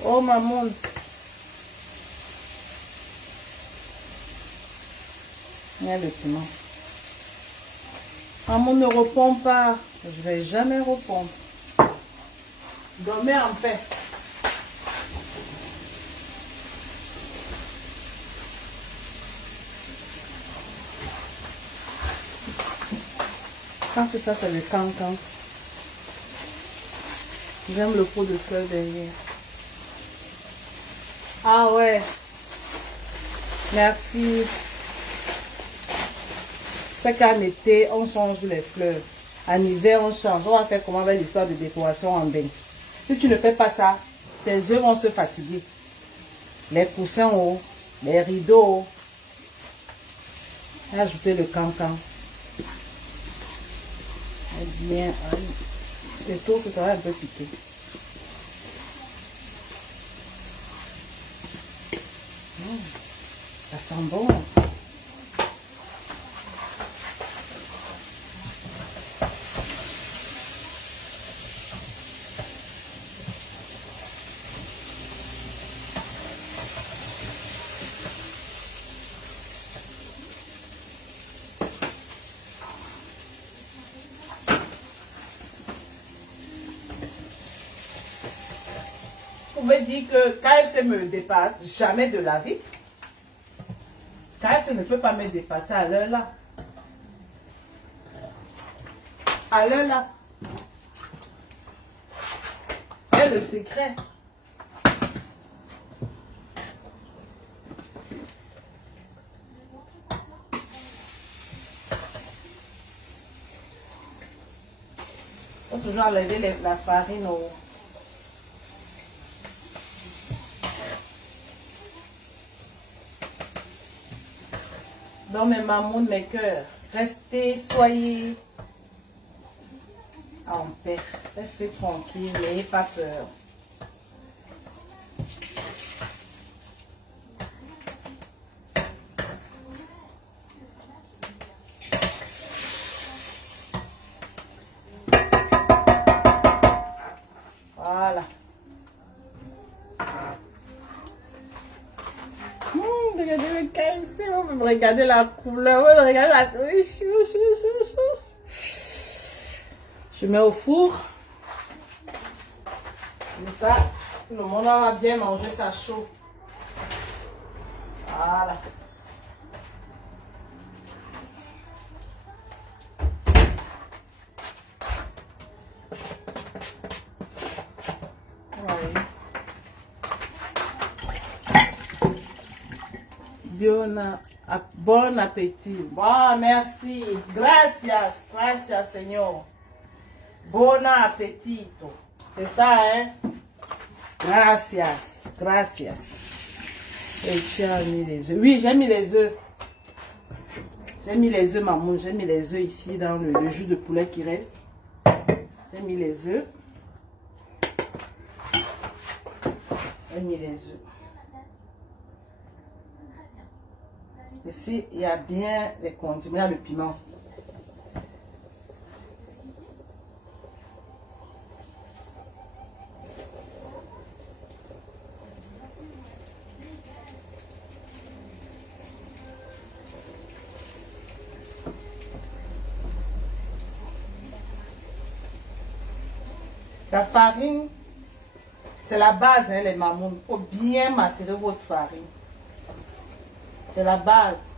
Oh maman. Il y a le piment. Maman ne répond pas. Je ne vais jamais répondre. Dormez en paix. Je pense que ça c'est le cancan. J'aime le pot de fleurs derrière. Ah ouais. Merci. C'est qu'en été, on change les fleurs. En hiver, on change. On va faire comment avec l'histoire de décoration en bain. Si tu ne fais pas ça, tes yeux vont se fatiguer. Les coussins haut, les rideaux haut. Ajoutez le cancan. Bien. Le tour, ce sera un peu piqué. Ça sent bon. Vous pouvez dire que KFC me dépasse jamais de la vie. KFC ne peut pas me dépasser à l'heure là. À l'heure là. C'est le secret. Il faut toujours enlever la farine au... Dans mes mamans, mes cœurs, restez, soyez en paix. Restez tranquille, n'ayez pas peur. Regardez le KFC, on peut regarder la couleur, on peut regarder la... Je mets au four. Mais ça, tout le monde va bien manger ça chaud. Voilà. Bon appétit. Bon, merci. Gracias. Gracias, Señor. Bon appetito. C'est ça, hein? Gracias. Gracias. Et tu as mis les œufs. Oui, j'ai mis les œufs. J'ai mis les œufs, maman. J'ai mis les œufs ici dans le jus de poulet qui reste. J'ai mis les œufs. J'ai mis les œufs. Ici, il y a bien les condiments, il y a le piment. La farine, c'est la base, hein, les mamounes. Il faut bien macérer votre farine. C'est la base.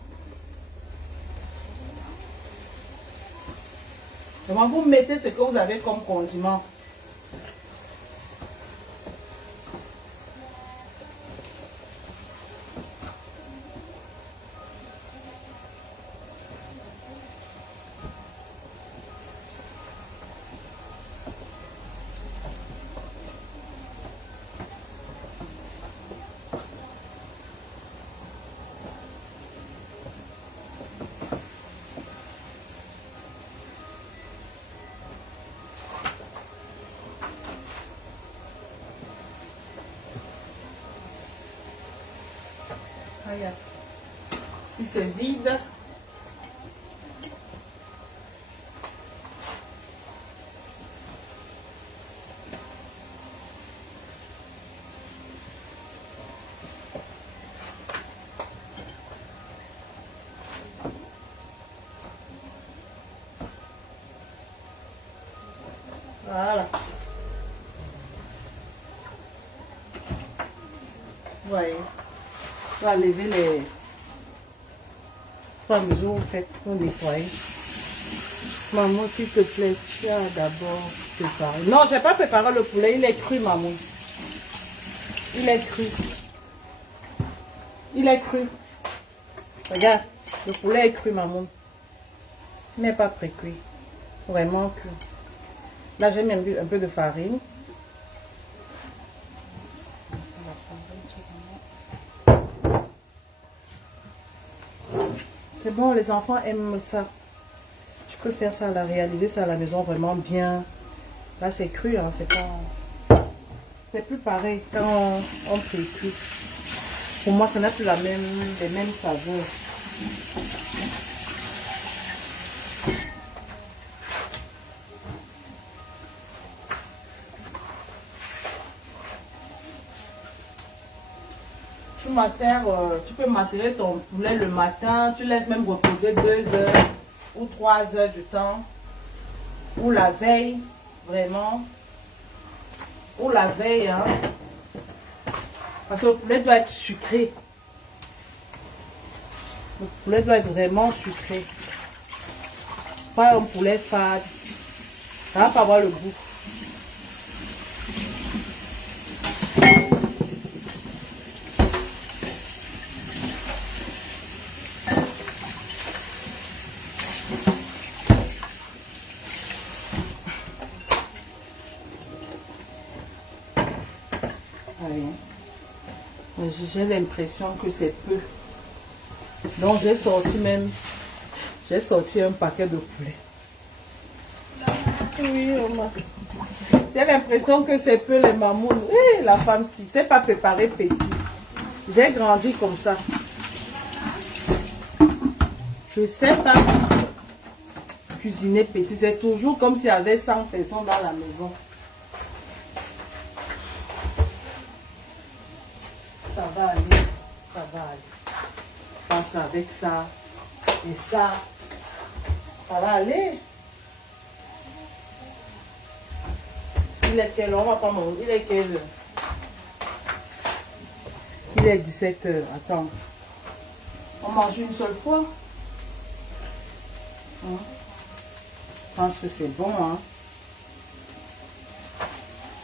Comment vous mettez ce que vous avez comme condiment. Regarde. Si c'est vide, voilà. Voyez. On va lever les 3 mesures vous faites pour nettoyer. Maman, s'il te plaît, tu as d'abord préparé. Non, je n'ai pas préparé le poulet, il est cru, maman. Il est cru. Il est cru. Regarde, le poulet est cru, maman. Il n'est pas pré-cuit. Vraiment cru. Là, j'ai mis un peu de farine. C'est bon, les enfants aiment ça. Tu peux faire ça, réaliser ça à la maison vraiment bien. Là, c'est cru, hein, c'est pas... C'est plus pareil quand on pré-cuit. Pour moi, ça n'a plus les mêmes saveurs. Tu peux macérer ton poulet le matin, tu laisses même reposer 2 heures ou 3 heures du temps, ou la veille, vraiment, ou la veille, hein, parce que le poulet doit être sucré. Le poulet doit être vraiment sucré, pas un poulet fade, ça va pas avoir le goût. J'ai l'impression que c'est peu. Donc j'ai sorti un paquet de poulet. Oui, maman. J'ai l'impression que c'est peu les mamounes. Oui, la femme, si je sais pas préparer petit. J'ai grandi comme ça. Je sais pas cuisiner petit. C'est toujours comme s'il y avait 100 personnes dans la maison. ça va aller. Ça va aller. Je pense qu'avec ça et ça, ça va aller. Il est quelle heure? On va pas manger. Il est quelle heure? Il est 17 h. Attends. On mange une seule fois. Je pense que c'est bon, hein.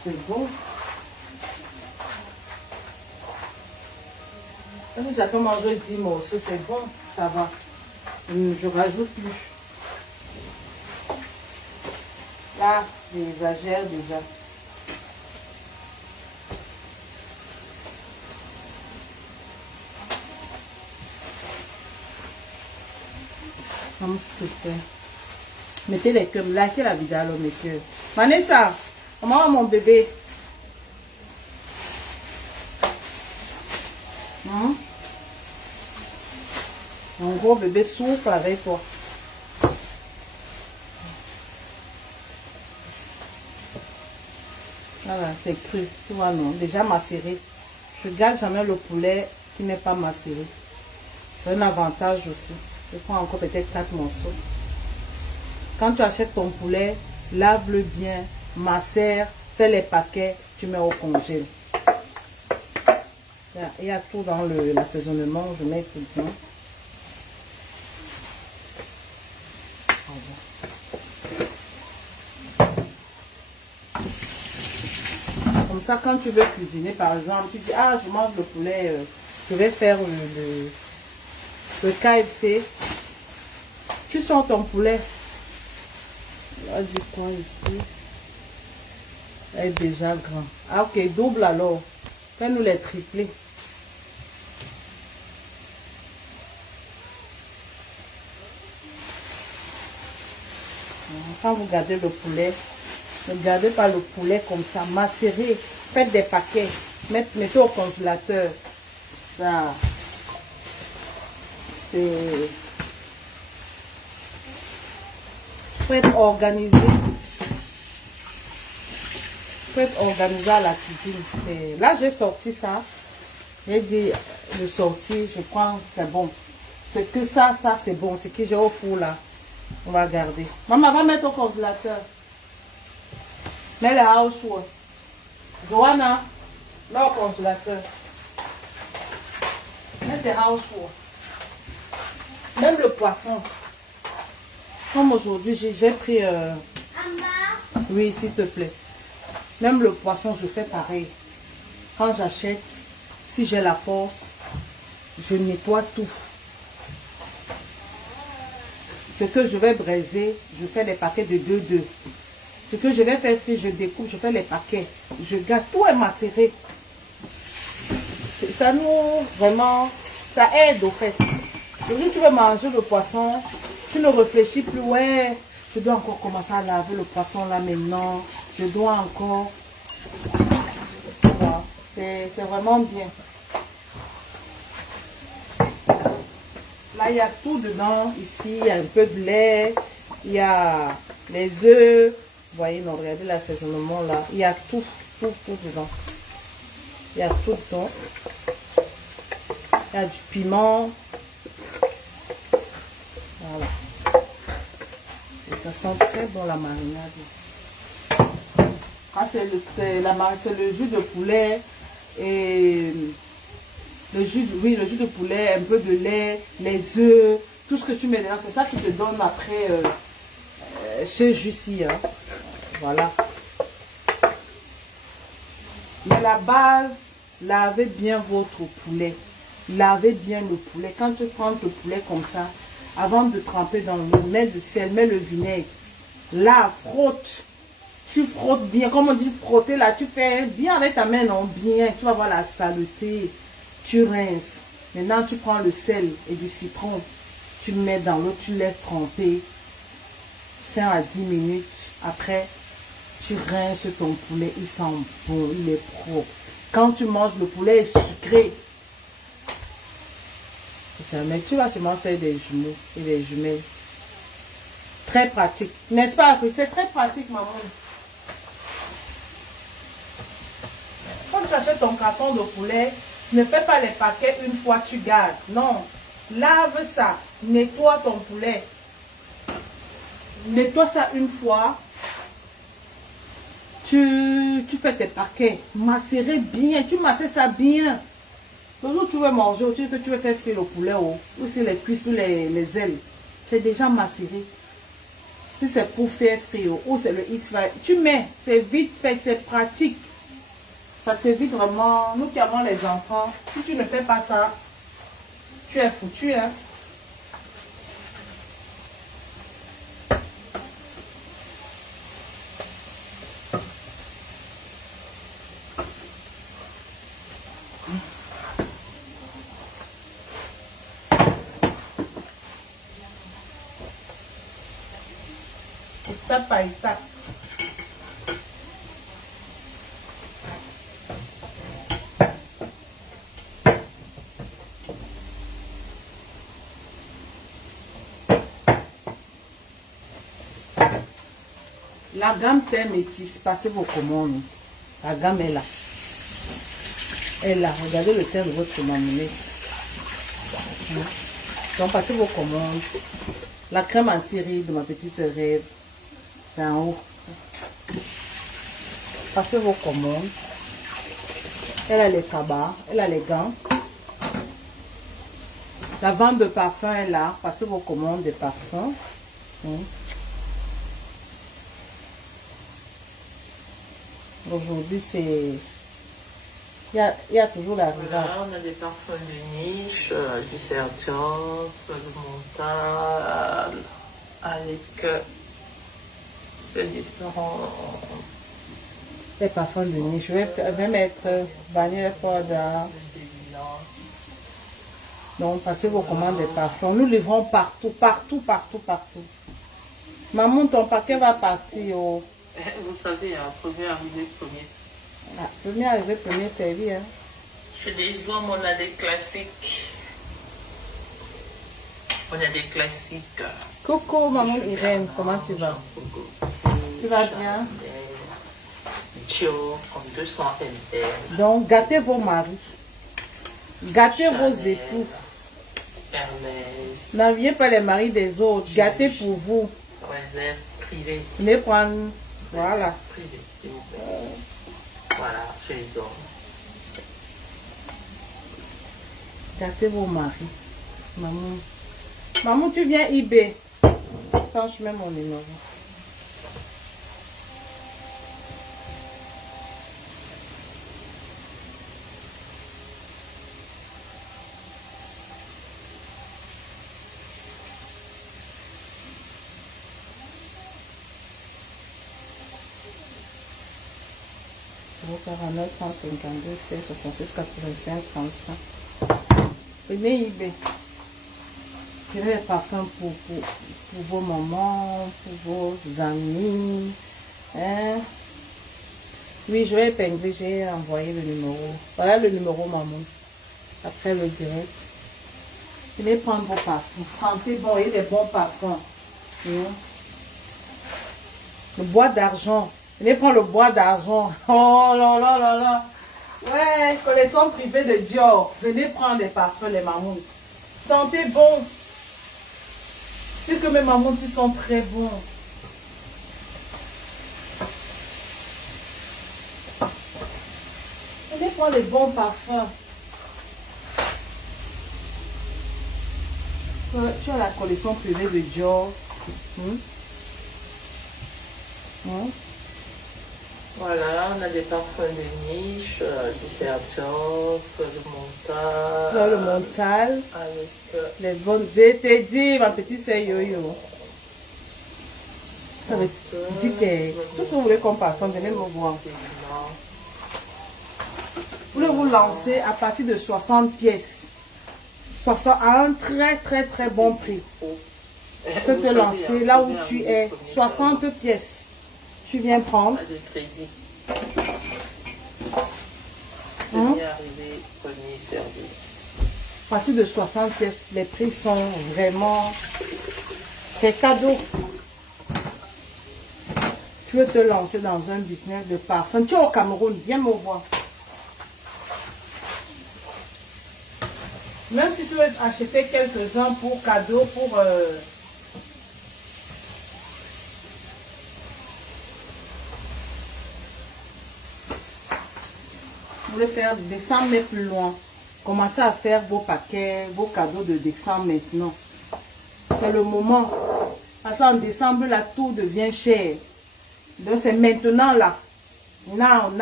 C'est bon. Si j'ai pas mangé 10 morceaux, c'est bon, ça va. Je rajoute plus. Là, j'exagère déjà. Vamos, s'il te plaît. Mettez les cœurs. Likez la vidéo, alors, mes cœurs. Vanessa, comment va mon bébé? Mon gros bébé souffle avec toi. Voilà, c'est cru. Tu vois, non, déjà macéré. Je garde jamais le poulet qui n'est pas macéré. C'est un avantage aussi. Je prends encore peut-être 4 morceaux. Quand tu achètes ton poulet, lave-le bien, macère, fais les paquets, tu mets au congèle. Il y a tout dans l'assaisonnement, je mets tout dedans. Comme ça, quand tu veux cuisiner, par exemple, tu dis, ah, je mange le poulet, je vais faire le KFC. Tu sors ton poulet. Là, du coin ici. Elle est déjà grand. Ah, ok, double alors. Fais-nous les triplés. Quand vous gardez le poulet, ne gardez pas le poulet comme ça. Macérez. Faites des paquets. Mettez au congélateur. Ça, c'est... Faut être organisé. Faut être organisé à la cuisine. Là, j'ai sorti ça. J'ai dit, je sorti, je prends, c'est bon. C'est que ça, c'est bon. Ce que j'ai au four là, on va garder. Maman, va mettre au congélateur. Mets les housework. Joanna, mets au congélateur. Mets tes housework. Même le poisson. Comme aujourd'hui, j'ai pris... Oui, s'il te plaît. Même le poisson, je fais pareil. Quand j'achète, si j'ai la force, je nettoie tout. Ce que je vais braiser, je fais des paquets de 2-2. Ce que je vais faire frire, je découpe, je fais les paquets. Je garde, tout est macéré. Ça nous, vraiment, ça aide au fait. Si tu veux manger le poisson, tu ne réfléchis plus, ouais, je dois encore commencer à laver le poisson là maintenant. Je dois encore... Voilà. C'est vraiment bien. Là, il y a tout dedans. Ici, il y a un peu de lait. Il y a les œufs. Vous voyez, non, regardez l'assaisonnement là. Il y a tout dedans. Il y a tout dedans. Il y a du piment. Voilà. Et ça sent très bon la marinade. Quand c'est le jus de poulet et le jus de poulet, un peu de lait, les œufs, tout ce que tu mets dedans, c'est ça qui te donne après ce jus-ci. Hein. Voilà. Mais la base, lavez bien votre poulet. Lavez bien le poulet. Quand tu prends le poulet comme ça, avant de tremper dans l'eau, mets du sel, mets le vinaigre. Là, frotte. Tu frottes bien. Comme on dit frotter là, tu fais bien avec ta main, non, bien. Tu vas voir la saleté. Tu rinces. Maintenant, tu prends le sel et du citron. Tu mets dans l'eau, tu laisses tremper 5 à 10 minutes. Après, tu rinces ton poulet. Il sent bon, il est propre. Quand tu manges, le poulet est sucré. Mais tu vas seulement faire des jumeaux et des jumelles. Très pratique. N'est-ce pas? C'est très pratique, maman. Quand tu achètes ton carton de poulet, Ne fais pas les paquets une fois, tu gardes. Non. Lave ça. Nettoie ton poulet. Nettoie ça une fois. Tu fais tes paquets. Macérer bien. Tu macères ça bien. Le jour où tu veux manger, ou que tu veux faire frire le poulet, ou c'est les cuisses ou les ailes, c'est déjà macéré. Si c'est pour faire frire, ou c'est le X-Fry, tu mets, c'est vite fait, c'est pratique. Ça t'évite vraiment, nous qui avons les enfants, si tu ne fais pas ça, tu es foutu, hein. Étape par étape. La gamme thé métisse, passez vos commandes. La gamme est là. Elle est là. Regardez le thé de votre mamonette. Donc passez vos commandes. La crème anti-rides de ma petite sœur Rêve. C'est en haut. Passez vos commandes. Elle a les tabacs. Elle a les gants. La vente de parfum est là. Passez vos commandes de parfums. Aujourd'hui, c'est... Il y a toujours la rigueur. Voilà, on a des parfums de niche, du Sergioff, du Montal, avec ces différents... Les parfums de niche. Je vais mettre vanille powder. Donc, passez vos commandes de parfums. Nous livrons partout, partout, partout, partout. Maman, ton paquet va partir au... Vous savez, premier arrivé, premier. Ah, premier arrivé, premier servi. Hein. Chez des hommes, on a des classiques. On a des classiques. Coucou, maman Irène, comment tu vas? Tu vas bien? Dior, en 200 ml. Donc, gâtez vos maris. Gâtez Chanel, vos époux. Hermès. N'enviez pas les maris des autres. Gâtez pour vous. Réserve privée. Venez prendre. Voilà. Privé, s'il vous plaît. Voilà, chez les hommes. Gâtez vos maris. Maman. Maman, tu viens eBay. Attends, je mets mon numéro. Zéro 49 152 16 66 85 35. Venez eBay. Prenez les parfums pour vos mamans, pour vos amis. Hein? Oui, je vais épingler, j'ai envoyé le numéro. Voilà le numéro, maman. Après le direct. Venez prendre vos parfums. Sentez bon, il y a des bons parfums. Le bois d'argent. Venez prendre le bois d'argent. Oh là là là là. Ouais, collection privée de Dior. Venez prendre des parfums, les mamans. Sentez bon. Vu que mes mamans, tu sens très bon. Venez prendre les bons parfums. Tu as la collection privée de Dior. Voilà, on a des parfums de niche, du Sergioff, du Montal. Le Montal. Avec Les bonnes. Je t'ai dit, ma petite sœur Yo-Yo. J'avais dit que tout ce que vous voulez comme parfum, venez me voir. Vous voulez vous lancer à partir de 60 pièces. 60 à un très très très bon prix. Tu peux te lancer là où tu es. 60 pièces. Tu viens prendre. de crédit. Premier arrivé, premier servi. À partir de 60 pièces, les prix sont vraiment... C'est cadeau. Tu veux te lancer dans un business de parfum. Tu es au Cameroun, viens me voir. Même si tu veux acheter quelques-uns pour cadeau, pour... Vous voulez faire descendre mais plus loin. Commencez à faire vos paquets, vos cadeaux de décembre maintenant. C'est le moment. Parce qu'en décembre, là, tout devient cher. Donc c'est maintenant là. Now.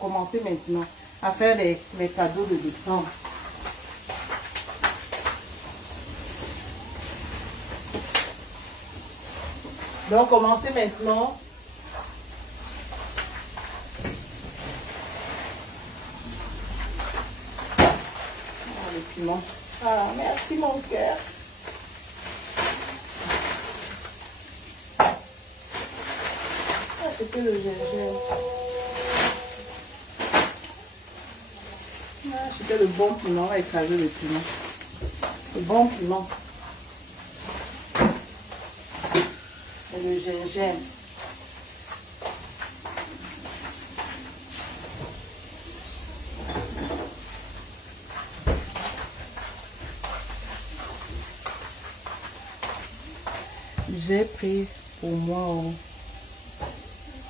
Commencez maintenant à faire les cadeaux de décembre. Donc commencez maintenant. Les piments. Ah, merci mon cœur. C'était le gingembre. C'était le bon piment. On va écraser le piment. Le bon piment. Et le gingembre. J'ai pris pour moi.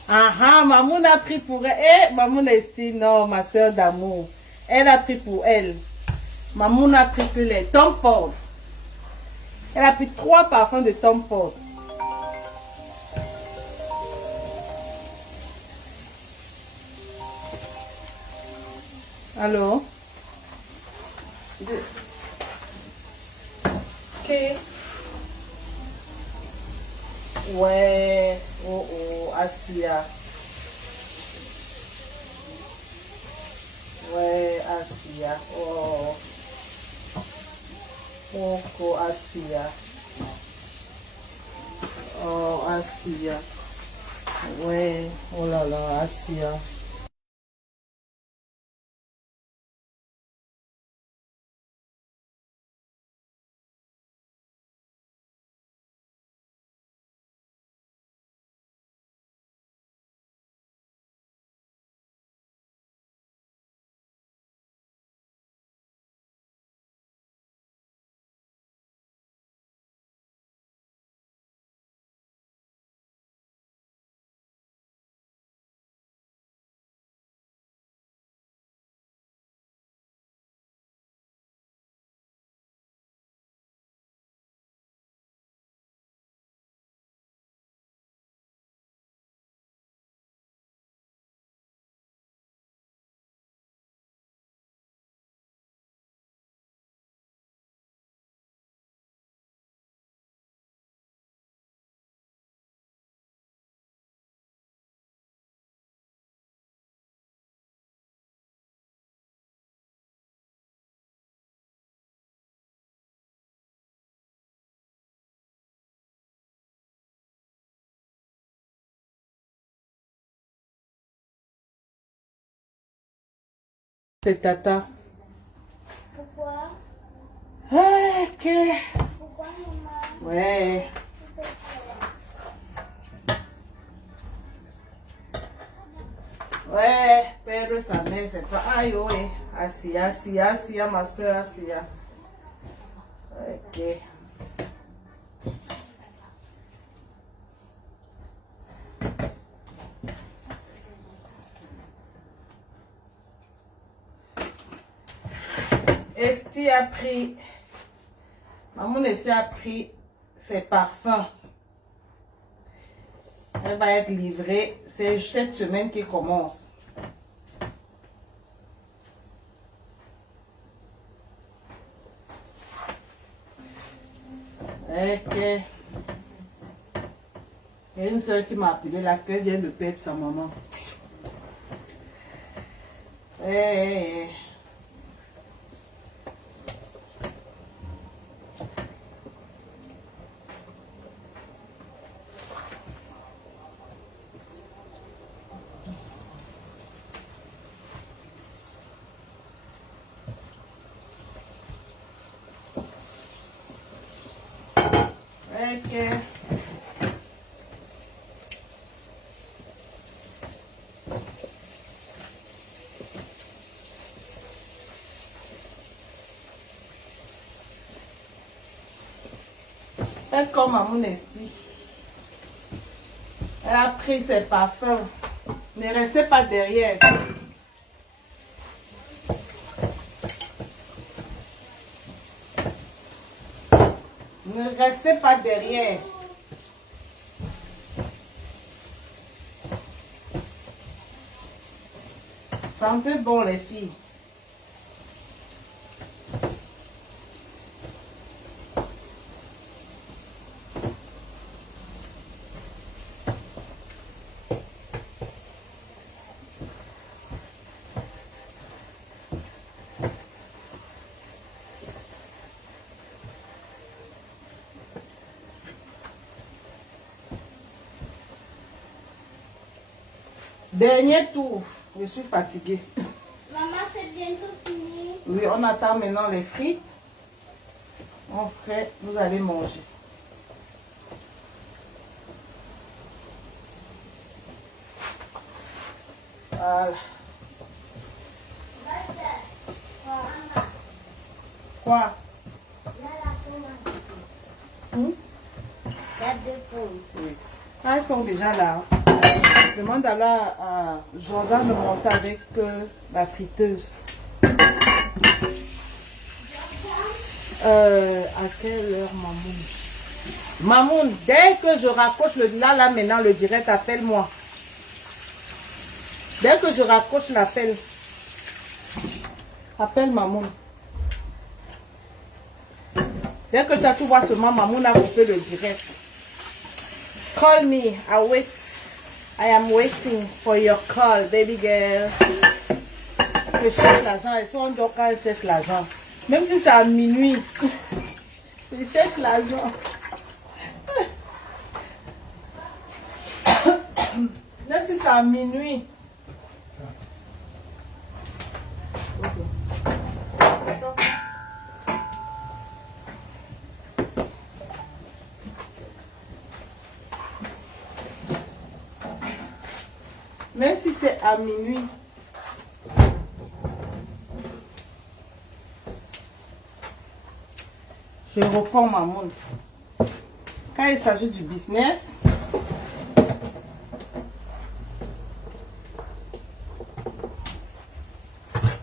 Ah, Mamoun a pris pour elle. Eh, Mamoun estime, non, ma soeur d'amour. Elle a pris pour elle. Mamoun a pris que les Tom Ford. Elle a pris 3 parfums de Tom Ford. Allô? Ok. Ouais. Oh, Asia. Ouais, Asia. Oh. Oh, Asia. Oh, Asia. Ouais. Oh là là, Asia. C'est Tata. Pourquoi? Ok. Pourquoi, maman? Ouais. Ouais, Pedro, sa mère, c'est pas... Aïe, ouais. Asia, ma soeur, Asia. Ok. Esti a pris... Maman Esti a pris ses parfums. Elle va être livrée. C'est cette semaine qui commence. Ok. Il y a une soeur qui m'a appelé là, qu'elle vient de perdre sa maman. Hey. Ok. Faites comme Mamoun Esti. Elle a pris ses parfums. Ne restez pas derrière. Ne restez pas derrière. Sentez bon les filles. Dernier tour. Je suis fatiguée. Maman, c'est bientôt fini. Oui, on attend maintenant les frites. Mon frère, vous allez manger. Voilà. Quoi? Là, la tomate. Hmm? Il y a 2 pommes. Oui. Ah, ils sont déjà là. Demande alors à Jordan de monter avec la friteuse. À quelle heure, Mamoun? Mamoun, dès que je raccroche là maintenant, le direct, appelle-moi. Dès que je raccroche l'appel, appelle Mamoun. Dès que tu as tout voir seulement, Mamoun a coupé le direct. Call me, I wait. I am waiting for your call, baby girl. Je cherche l'argent. Et si on dort quand je cherche l'argent, même si c'est à minuit, je cherche l'argent. Même si c'est à minuit. Même si c'est à minuit. Je reprends ma montre. Quand il s'agit du business,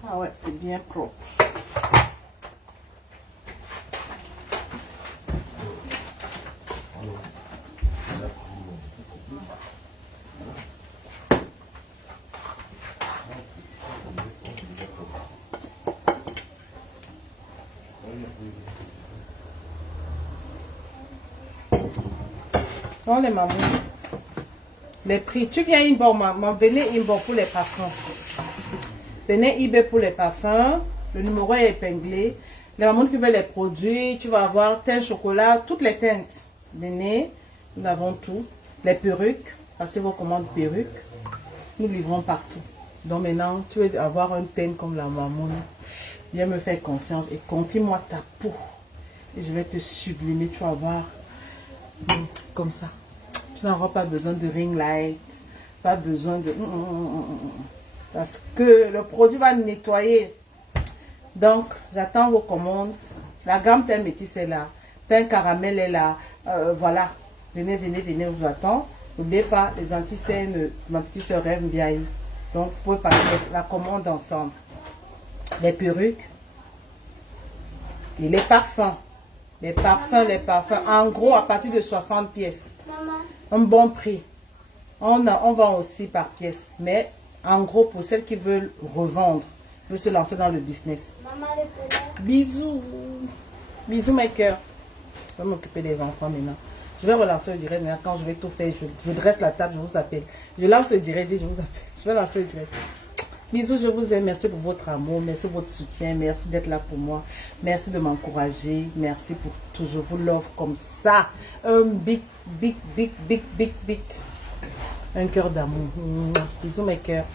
ah ouais, c'est bien propre. Non, les mamans. Les prix. Tu viens Inbo, maman. Venez Inbo pour les parfums. Venez eBay pour les parfums. Le numéro est épinglé. Les mamans qui veulent les produits, tu vas avoir teint chocolat, toutes les teintes. Venez, nous avons tout. Les perruques, passez vos commandes perruques. Nous livrons partout. Donc maintenant, tu veux avoir un teint comme la maman. Viens me faire confiance et confie-moi ta peau. Et je vais te sublimer, tu vas voir. Comme ça. Tu n'auras pas besoin de ring light. Pas besoin de... Parce que le produit va nettoyer. Donc, j'attends vos commandes. La gamme teint métis est là. Teint caramel est là. Voilà. Venez, venez, venez, je vous attends. N'oubliez pas, les anti-scènes, ma petite soeur rêve bien. Donc, vous pouvez passer la commande ensemble. Les perruques. Et les parfums. Les parfums, les parfums. En gros, à partir de 60 pièces. Maman. Un bon prix. On vend aussi par pièce. Mais en gros, pour celles qui veulent revendre, veulent se lancer dans le business. Maman, le poulet. Bisous. Bisous, mes cœurs. Je vais m'occuper des enfants maintenant. Je vais relancer le direct maintenant. Quand je vais tout faire, je dresse la table, je vous appelle. Je lance le direct et je vous appelle. Je vais lancer le direct. Bisous, je vous aime. Merci pour votre amour. Merci pour votre soutien. Merci d'être là pour moi. Merci de m'encourager. Merci pour tout. Je vous love comme ça. Un big, big, big, big, big, big. Un cœur d'amour. Bisous, mes cœurs.